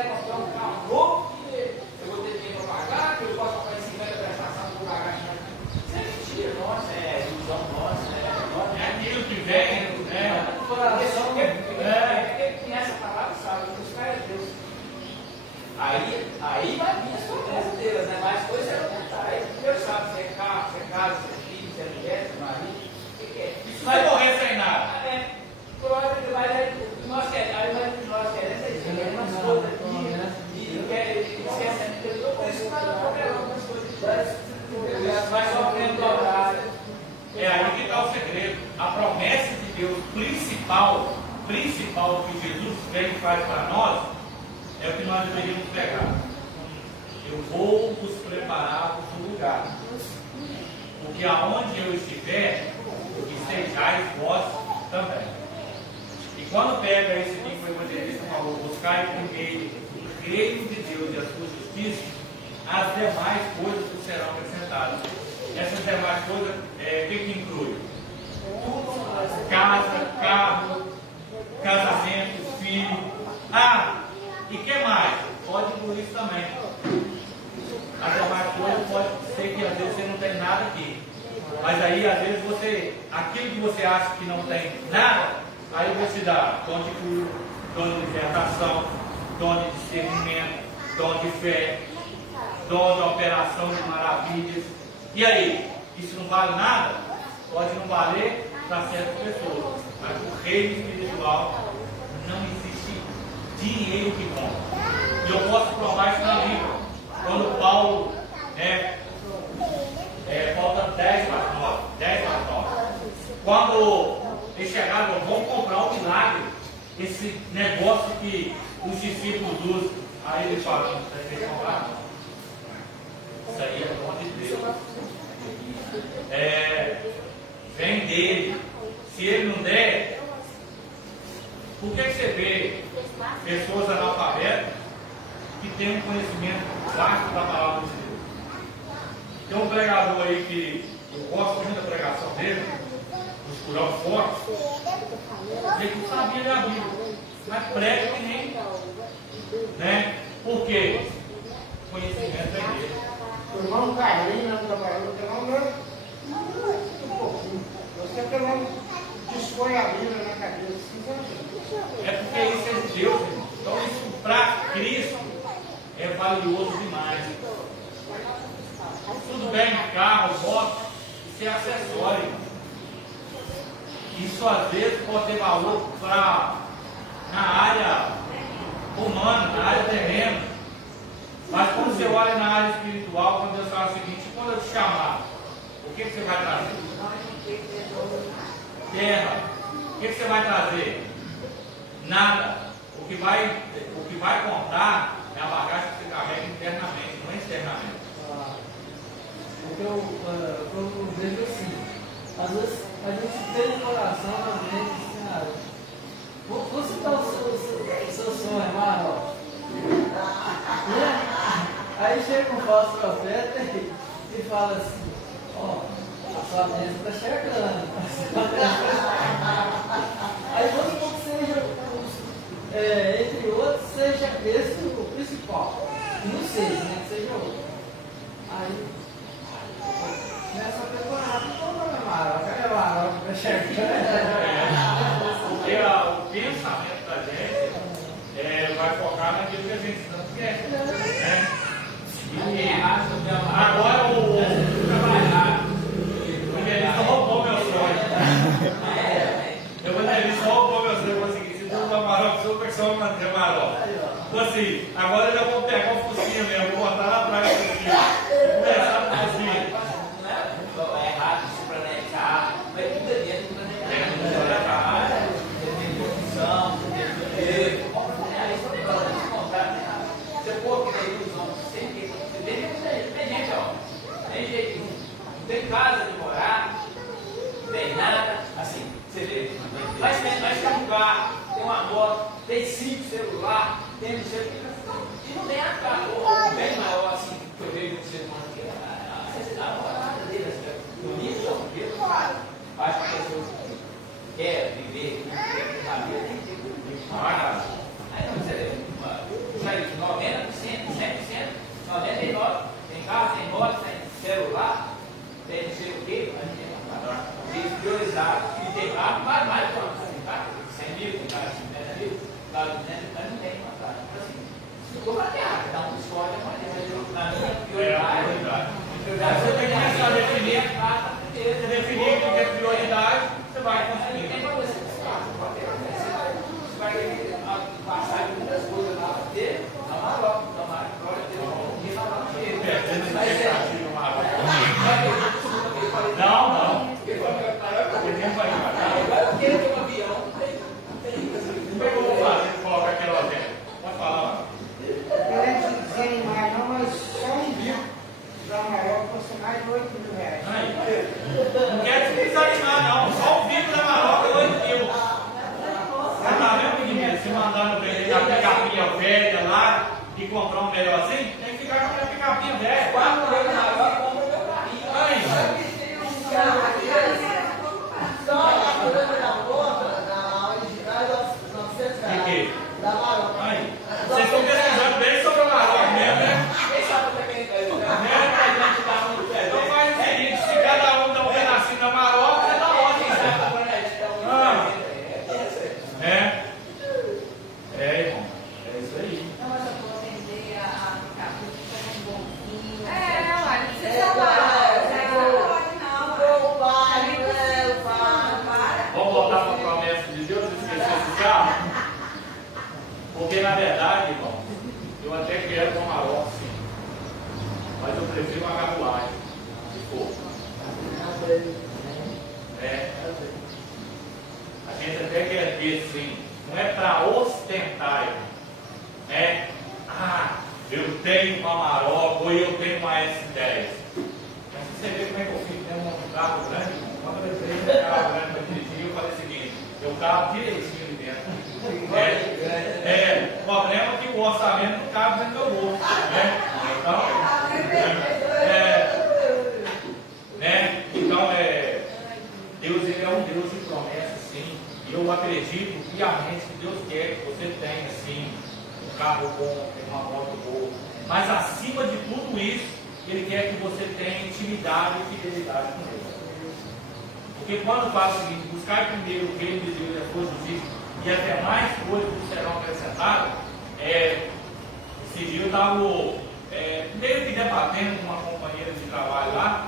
Aí vai vir as promessas delas, né? Mas coisa é aumentar. Aí Deus sabe se é carro, se é casa, se é filho, se é mulher, se é marido, o que é. Isso vai morrer sem nada. Provavelmente vai nós queremos é umas coisas aqui e esquecendo de Deus. Por isso que nós não problemamos as coisas. Vai sofrendo dobrado. É aí que está o segredo. A promessa de Deus principal que Jesus vem e faz para nós, é o que nós deveríamos pegar. Eu vou vos preparar o lugar. Porque aonde eu estiver, estejais vós também. E quando pega esse aqui que o evangelista falou, buscar primeiro o reino de Deus e a sua justiça, as demais coisas vos serão acrescentadas. Essas demais coisas, o que inclui? Tudo, casa, carro, casamento, filho. E que mais? Pode incluir isso também. As demais coisas pode ser que às vezes você não tem nada aqui. Mas aí às vezes aquilo que você acha que não tem nada, aí você dá dom de cura, dom de libertação, dom de discernimento, dom de fé, dom de operação de maravilhas. E aí, isso não vale nada? Pode não valer para certas pessoas, mas o reino espiritual não existe dinheiro que compra. E eu posso provar isso na Bíblia. Quando Paulo, falta 10 para 9, quando eles chegaram, vamos comprar um milagre, esse negócio que os discípulos usam, aí ele fala, não tem que comprar não. Isso aí é dom de Deus. Vem dele. Se ele não der, por que você vê pessoas analfabetas que têm um conhecimento vasto da palavra de Deus? Tem um pregador aí que eu gosto muito da pregação dele, dos curão fortes, ele não sabia ler a Bíblia, mas prega que nem, né? Por quê? Conhecimento é dele. O irmão Carlinhos, não trabalhou, o irmão não, um pouquinho. Você pelo dispõe a Bíblia na cabeça. É porque isso é de Deus, irmão. Então isso para Cristo é valioso demais. Tudo bem, carro, moto, isso é acessório, irmão. Isso às vezes pode ter valor na área humana, na área terrena. Mas quando você olha na área espiritual, quando Deus fala o seguinte, quando eu te chamar, o que você vai trazer? Terra. O que você vai trazer? Nada. O que vai contar é a bagagem que você carrega internamente, não é externamente. O que eu vejo assim, às vezes a gente tem no coração, na mente, assim, vou citar o seu sonho, Marlon. Aí chega um falso profeta e fala assim, a sua bênção está chegando. Aí vamos supor que seja, entre outros, seja esse o principal. E não seja, né? Que seja outro. Aí começa a preparar para o Marlon. Cadê o Marlon que está chegando? Porque o pensamento da gente vai focar naquilo que a gente tanto quer. Agora o evangelista roubou meu sonho. O evangelista roubou meu sonho. Eu vou seguir, se tu camarão, sou pessoa manter maró. Então assim, agora eu já vou pegar o focinho mesmo, vou botar na praia do focinho. Vou começar no focinho. Não é errado se planejar, mas tudo é dentro do planejamento. Tem profissão, tem dinheiro. Você pôr que tem ilusão, tem gente, tem jeito, não tem casa de morar, não tem nada, assim, você vê. Mas tem um carro, tem uma moto, tem 5 celulares, tem não sei o que. E não tem a casa, ou bem maior assim, que eu vejo no ser humano, que a namorada dele, assim, bonita, acho que a pessoa quer viver, a vida tem que ter uma. Aí não sei, 90%, 100%, 99%, tem carro, tem moto, tem celular, tem não sei o quê, tem priorizado, e tem carro, mais de quanto? Tem carro, 100 mil, tem carro 50 mil, carro 200, mas não tem uma casa. Assim, ficou para terra, pode amanhã. Na minha prioridade. prioridade, Você tem que começar a definir. você Você definir o que é prioridade, você vai conseguir. tem para você você vai passar de muitas coisas lá para ter na Maroc. Então, glória a Deus, porque Maroc chega. Não. Agora eu quero ter um avião, Como é que eu vou fazer para colocar aquele hotel? Pode falar. Querendo desanimar não, mas só um bico da Maroc custa mais de 8 mil reais. Não quero te desanimar, não. Só o bico da Maroc é 8 mil. Você tá vendo, menino? Se mandar no vender a picapinha velha lá e comprar um melhorzinho, tem que ficar com a picapinha velha. 4 euros na Maroc, compra meu carrinho. Aí. De quê? Aí. Vocês estão pesquisando bem sobre o Maroc mesmo, né? Quem sabe também Então faz o seguinte, se cada um dá um pedacinho da Maroc, você dá ótimo. Irmão. É isso aí. Não, mas eu vou vender a capuz como um bonzinho. Vamos voltar para a promessa de Deus e esquecer esse carro? Porque na verdade, irmão, eu até quero uma Maroc, sim. Mas eu prefiro uma carruagem, se for. A gente até quer ter, sim. Não é para ostentar, irmão. Né? Eu tenho uma Maroc ou eu tenho uma S10. Mas você vê como é que eu fico tendo um carro grande, irmão. Quando eu entrei no carro grande para dirigir, eu falei o seguinte: eu carro direitinho ali dentro. O problema é que o orçamento do carro dentro do bolso. Então, Deus ele é um Deus de promessa, sim. E eu acredito piamente que Deus quer que você tenha, sim, um carro bom, uma moto boa. Mas acima de tudo isso, Ele quer que você tenha intimidade e fidelidade com Ele. Porque quando fala o seguinte: buscar primeiro o reino de Deus e a sua justiça, e até mais coisas que serão acrescentadas, esse dia eu estava meio que debatendo com uma companheira de trabalho lá,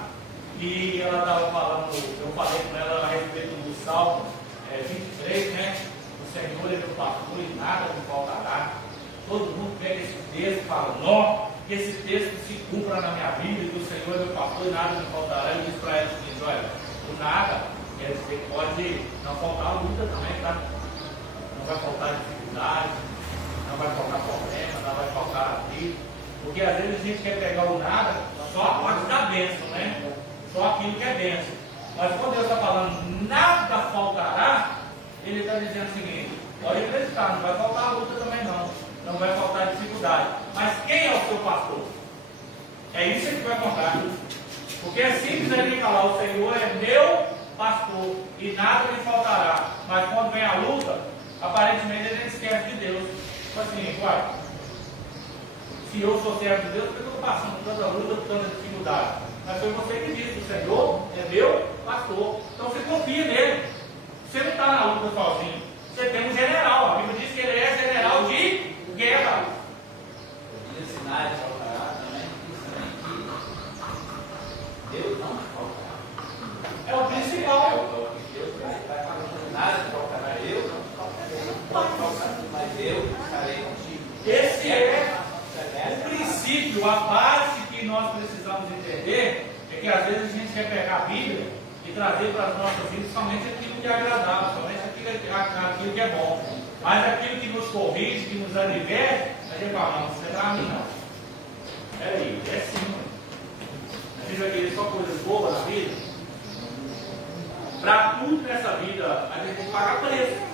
e ela estava falando, eu falei com ela a respeito do Salmo 23, né? O Senhor é meu pastor e nada me faltará. Todo mundo pega esse texto e fala: não, que esse texto se cumpra na minha vida, que o Senhor é meu pastor e nada me faltará. E diz para ela o seguinte: olha, o nada quer dizer que pode não faltar luta também, tá? Não vai faltar dificuldade, não vai faltar problema, não vai faltar vida. Porque às vezes a gente quer pegar o nada só a parte da bênção, né? Só aquilo que é bênção. Mas quando Deus está falando nada faltará, Ele está dizendo o seguinte: pode acreditar, não vai faltar luta também não. Não vai faltar dificuldade. Mas quem é o seu pastor? É isso que vai contar. Porque é simples ele falar: o Senhor é meu pastor e nada lhe faltará. Mas quando vem a luta, aparentemente ele esquece de Deus. Tipo assim, uai, se eu sou servo de Deus, por que eu estou passando tanta luta, tanta dificuldade? Mas foi você que disse: o Senhor é meu pastor. Então você confia nele. Você não está na luta sozinho. Você tem um general. A Bíblia diz que ele é general de guerra. E os sinais faltará também, diz também que Deus não faltará. É o principal. Deus vai fazer nada faltará. Eu não faltarei. Pode faltar, mas eu estarei contigo. Esse é o princípio, a base que nós precisamos entender. É que às vezes a gente quer pegar a Bíblia e trazer para as nossas vidas somente aquilo que é agradável, somente aquilo que é bom. Mas aquilo que nos corrige, que nos adverte, a gente fala: não, isso é para mim não. Peraí, é sim. A gente vai querer só coisas boas na vida. Para tudo nessa vida, a gente tem que pagar preço.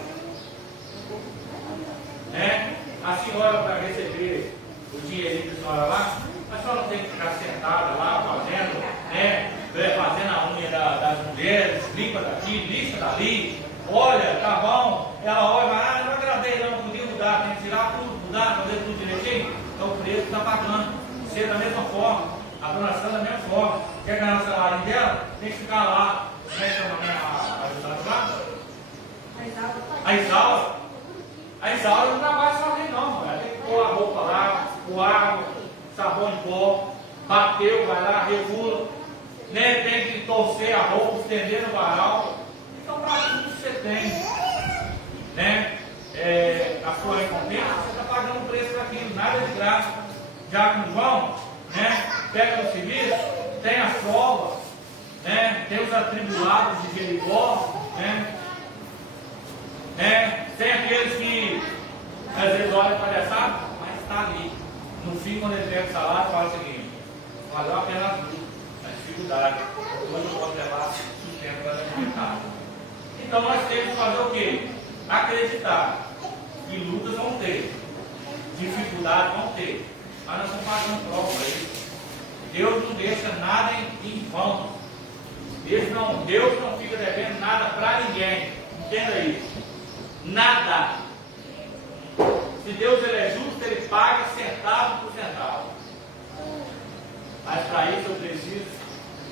A senhora, para receber o dinheirinho da senhora lá, a senhora não tem que ficar sentada lá fazendo, fazendo a unha das mulheres, limpa daqui, lixa dali. Olha, tá bom. Ela olha: não agradei, não podia mudar, tem que tirar tudo, mudar, fazer tudo direitinho. Então o preço está pagando. Você da mesma forma, a donação da mesma forma. Quer ganhar o salário dela? Tem que ficar lá. Como é que chama a ajudante lá? A Isaura não trabalha sozinha não, ela tem que pôr a roupa lá, pôr água, sabão em pó, bateu, vai lá, regula, né? Tem que torcer a roupa, estender no varal. Então, para tudo que você tem, né? A sua recompensa, você está pagando um preço para aquilo, nada de graça. Já com João, né? Pega no serviço, tem as provas, né? Tem os atribulados de Jericó, né? Tem aqueles que às vezes olham para palhaçada, mas está ali. No fim, quando ele pega o salário, fala o seguinte: valeu a pena tudo, a dificuldade, hoje eu posso levar sustento para a minha casa. Então nós temos que fazer o quê? Acreditar que lutas vão ter, dificuldades vão ter, mas nós estamos fazendo prova para isso. Deus não deixa nada em vão. Deus não fica devendo nada para ninguém. Entenda isso. Nada. Se Deus ele é justo, ele paga centavo por centavo. Mas para isso eu preciso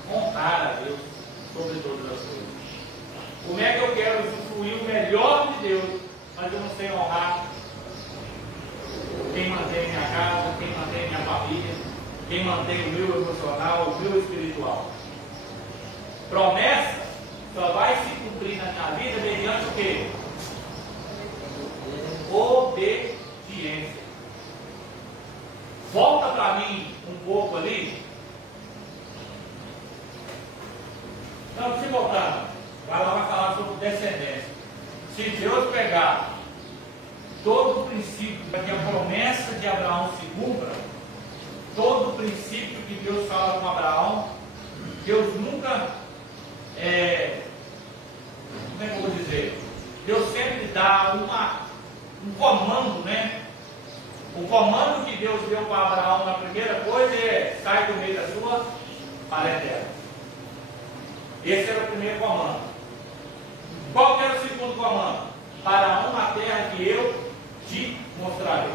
honrar a Deus sobre todas as coisas. Como é que eu quero usufruir o melhor de Deus, mas eu não sei honrar quem mantém minha casa, quem mantém minha família, quem mantém o meu emocional, o meu espiritual? Promessa só vai se cumprir na minha vida mediante o quê? Obediência. Volta para mim um pouco ali. Não, se voltar, vai lá vai falar sobre descendência. Se Deus pegar todo o princípio para que a promessa de Abraão se cumpra, todo o princípio que Deus fala com Abraão, Deus nunca, como é que eu vou dizer? Deus sempre dá um comando, né? O comando que Deus deu para Abraão na primeira coisa é: sai do meio da sua parentela. Esse era o primeiro comando. Qual que era o segundo comando? Para uma terra que eu te mostrarei.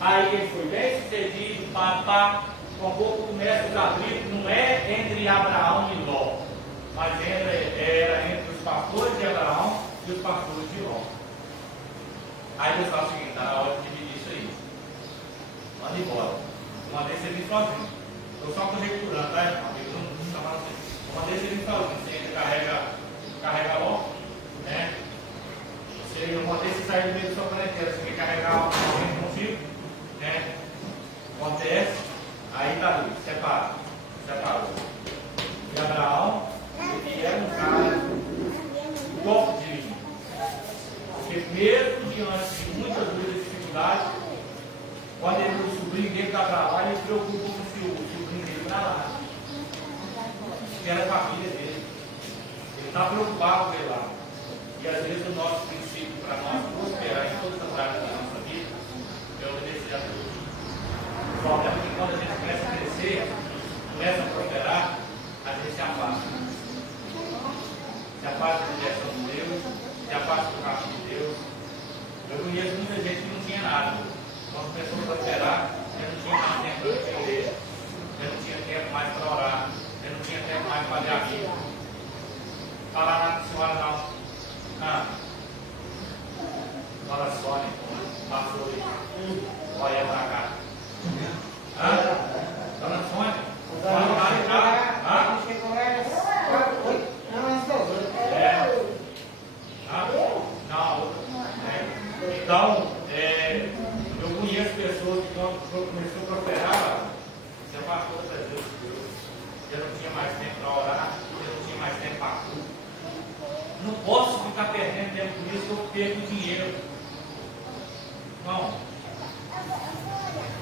Aí ele foi bem sucedido, com pouco começa os atritos, não é entre Abraão e Ló, mas era entre os pastores de Abraão e os pastores de Ló. Aí Deus fala o seguinte: está na hora de dividir isso aí. Manda embora. Uma vez você vem sozinho. Estou só conjecturando, tá, irmão? Não está falando assim. Uma vez você vem sozinho, você carrega Ló, né? Uma vez você sai do meio da sua parentela, você quer carregar alguém consigo, né? Acontece, aí está ali, separou. E Abraão, ele era um cara top de linha. Porque mesmo diante de muitas dúvidas e dificuldades, quando ele o sobrinho dele está para lá, ele se preocupa com o sobrinho dele para lá. Que era a família dele. Ele está preocupado com ele lá. E às vezes o nosso princípio para nós prosperar em todas as áreas da nossa vida é obedecer a Deus. O problema é que quando a gente começa a crescer, começa a prosperar, a gente se afasta. Se afasta da direção de Deus, se afasta do caminho de Deus. Eu conheço muita gente que não tinha nada. Quando começou a prosperar, eu não tinha mais tempo para entender, eu não tinha tempo mais para orar, eu não tinha tempo mais para fazer a vida. Falar nada com a senhora não. Dona Sônia, passou aí. Olha pra cá. Dona Sônia, Sônia vai entrar. Chegou às 8, não, às 12. Não, então, eu conheço pessoas que quando começou a prosperar, se afastou da presença de Deus. Eu não tinha mais tempo para orar, eu não tinha mais tempo para culto. Não posso ficar perdendo tempo com isso, eu perco dinheiro. Não.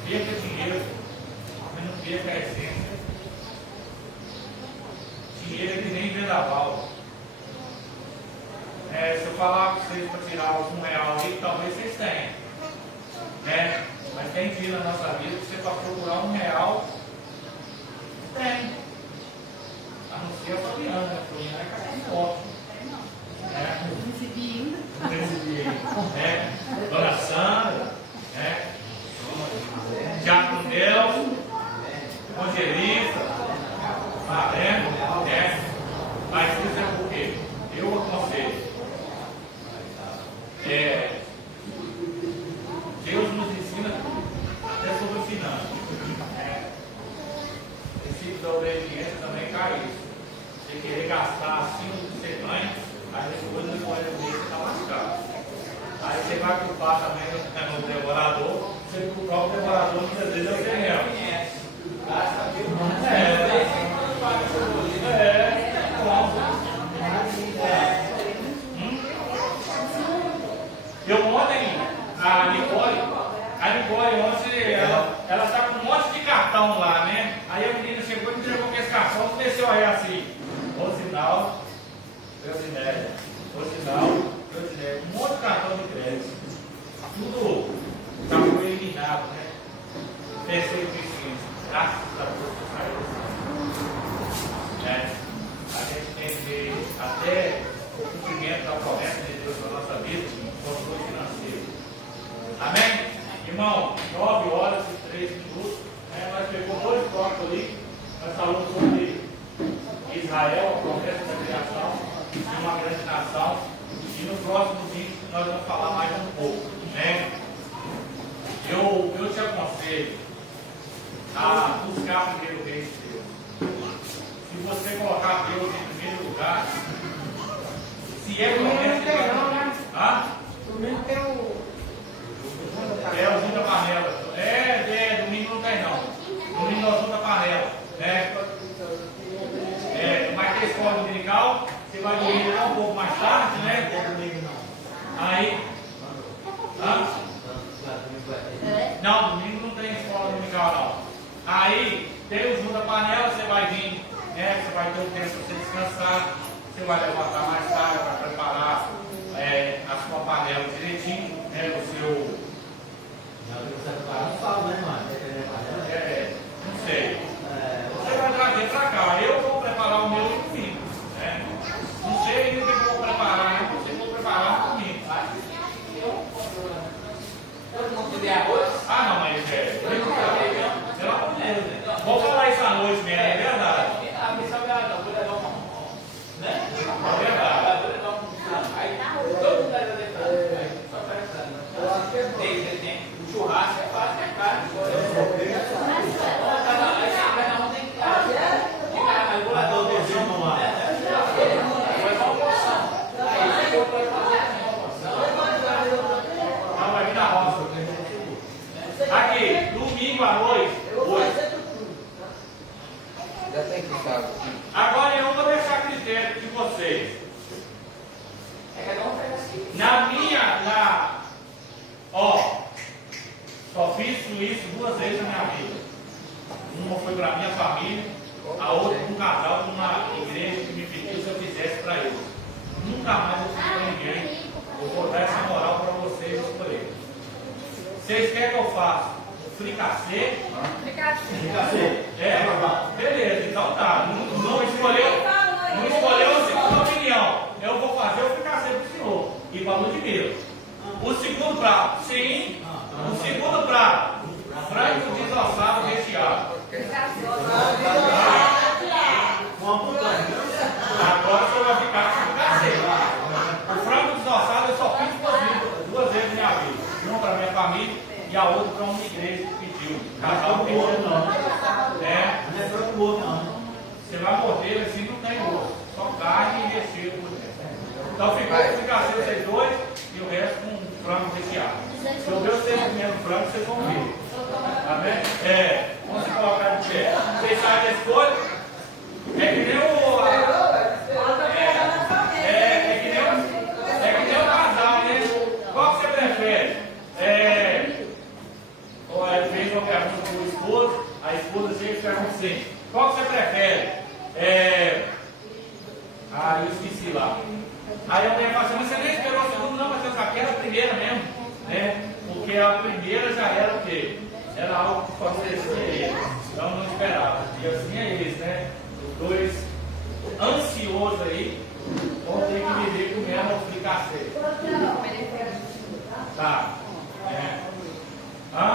Perca dinheiro, mas não perca a essência. Dinheiro é que nem vendaval. Se eu falar para vocês para tirar os R$1 aí, talvez vocês tenham. Né? Mas tem dia na nossa vida que você para procurar R$1, tem. A não ser a Fabiana, né? A Fabiana é café forte. Não recebi ainda. Dona Sandra, Tiago Deus, Evangelista, tá vendo? Mas isso é por quê? Eu aconselho. Deus nos ensina tudo, até sobre finanças. O princípio da obediência também cai isso. Você querer gastar acima do que você ganha, aí depois no obediência está mais caro. Aí você vai culpar também no devorador, você culpar o devorador muitas vezes é o terreno. Eu ontem, a Nicole ontem, ela está com um monte de cartão lá, né? Aí a menina chegou e me entregou com esse cartão e desceu aí assim. O sinal, Eusinéia, um monte de cartão de crédito. Tudo já foi eliminado, né? Pensei que sim, graças a Deus que saiu assim. Né? A gente tem que ver até o cumprimento da promessa de Deus na nossa vida, controle financeiro. Amém? Irmão, 9 horas e 3 minutos. Né? Nós pegamos 2 blocos ali. Nós falamos sobre Israel, a promessa da criação de uma grande nação. E no próximo vídeo nós vamos falar mais um pouco. Né? Eu te aconselho a buscar primeiro o reino de Deus. Se você colocar Deus em primeiro lugar, se é promessa de Deus. Domingo tem o Zul da Panela. Domingo não tem não. Domingo é o Zul da Panela. Né? Vai ter escola dominical, você vai dormir um pouco mais tarde, né? Aí. Não, domingo não tem escola dominical não. Aí tem o Zul da Panela, você vai vir, né? Você vai ter o tempo para você descansar, você vai levantar mais tarde para preparar a sua panela direitinho, né? O seu. Não sei. Você vai trazer para cá. Eu vou preparar o meu no domingo. Né? Não sei ainda o que eu vou preparar, não sei o que eu vou preparar no domingo. Todo mundo de arroz? Não, mas pelo amor de Deus, né? Vou falar isso à noite mesmo, é verdade. A missão é vou levar né? É verdade. Vou levar aí todo mundo vai levar. Aí só para tem o churrasco é fácil, é carne. Cada um tem que ficar regulador do desenho, não é? Foi uma porção. Aí se for para fazer uma porção. Não, vai vir na roça. Aqui, domingo à noite. Já tem que ficar. Agora eu vou deixar a critério de vocês. Cada um faz assim. Só fiz isso 2 vezes na minha vida. Uma foi para a minha família, a outra para um casal de uma igreja que me pediu se eu fizesse para eles. Nunca mais eu fiz para ninguém. Eu vou dar essa moral para vocês escolherem. Vocês querem que eu faça fricassê? Beleza, então tá. Não escolheu a segunda opinião. Eu vou fazer o fricassê para o senhor e para a Ludmila. O segundo prato, sim. O segundo prato, frango desossado recheado. Agora você vai ficar com fricassê. O frango desossado eu só fiz 2 vezes na minha vida. Uma para minha família e a outra para uma igreja que pediu. Casal pediu. Você vai morder assim, não tem osso. Só carne e recheio por dentro. Então ficou o fricassê vocês 2 e o resto com frango recheado. Se eu ver vocês comendo frango, vocês vão ver. Amém? Vamos se colocar de pé. Vocês sabem da escolha? É que nem o casal, né? Qual que você prefere? Fez uma pergunta para o esposo, a esposa chega e pergunta assim: qual que você prefere? Eu esqueci lá. Aí a mulher fala assim: mas você nem esperou a segunda, não, mas eu já quero a primeira mesmo, né? Porque a primeira já era o quê? Era algo que favorecia ele. Então não esperava. E assim é eles, né? Os 2 ansiosos aí vão ter que viver comendo o fricassê. Tá. Tá.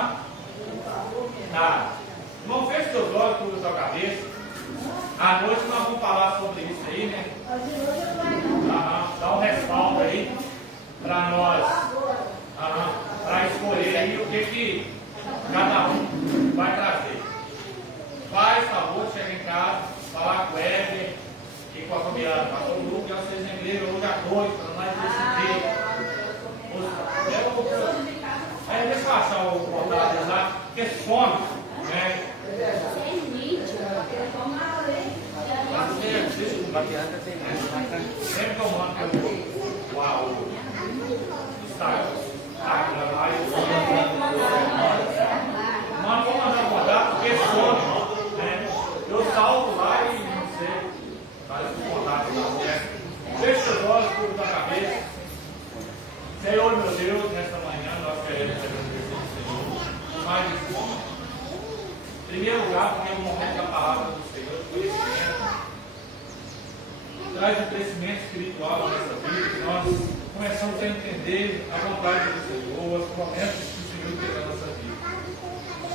Irmão, fecha os teus olhos, curva a tua cabeça. À noite nós vamos falar sobre isso aí, né? Dá um respaldo aí para nós. Para escolher aí o que cada um vai trazer. Faz favor de chegar em casa, falar com o Éder e com a família do pastor Lucas, que vocês lembrem hoje à noite, para nós decidir. Deixa eu achar o portal lá, porque some, né? Sempre tomando o Instagram lá e mas vou mandar contato, porque some, né? Eu salto lá e não sei, faz o contato lá certo. Fecha os olhos, tudo na cabeça. Senhor, meu Deus, nesta manhã nós queremos agradecer ao Senhor. Mas, em primeiro lugar, porque é o momento da palavra do Senhor, conhecimento. Traz um crescimento espiritual na nossa vida, que nós começamos a entender a vontade do Senhor, as promessas que o Senhor tem na nossa vida.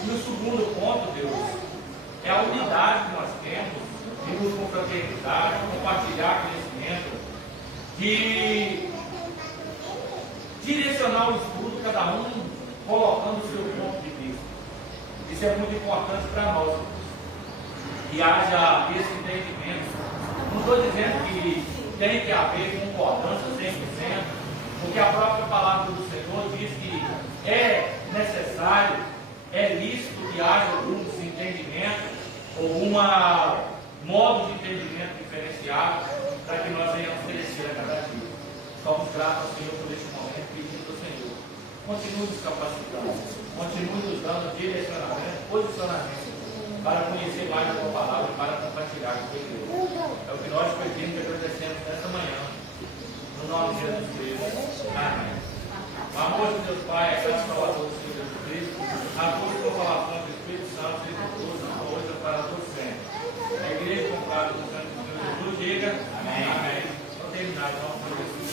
E o segundo ponto, Deus, é a unidade que nós temos, de nos confraternizar, de compartilhar conhecimento, de direcionar o estudo, cada um colocando o seu ponto de vista. Isso é muito importante para nós, que haja esse entendimento. Não estou dizendo que tem que haver concordância 100%, porque a própria palavra do Senhor diz que é necessário, é lícito que haja algum desentendimento, algum modo de entendimento diferenciado, para que nós venhamos crescer a cada dia. Somos gratos ao Senhor por este momento, pedindo ao Senhor, continue nos capacitando, continue nos dando direcionamento, posicionamento, para conhecer mais a tua palavra e para compartilhar com o Deus. É o que nós pedimos e agradecemos nesta manhã. No nome de Jesus Cristo. Amém. O amor de Deus Pai, a graça salvador do Senhor Jesus Cristo, a força da consolação do Espírito Santo, seja todos hoje e para todos sempre. A igreja comprada no sangue do Senhor Jesus, diga amém. Amém. Vamos terminar, então, por Jesus.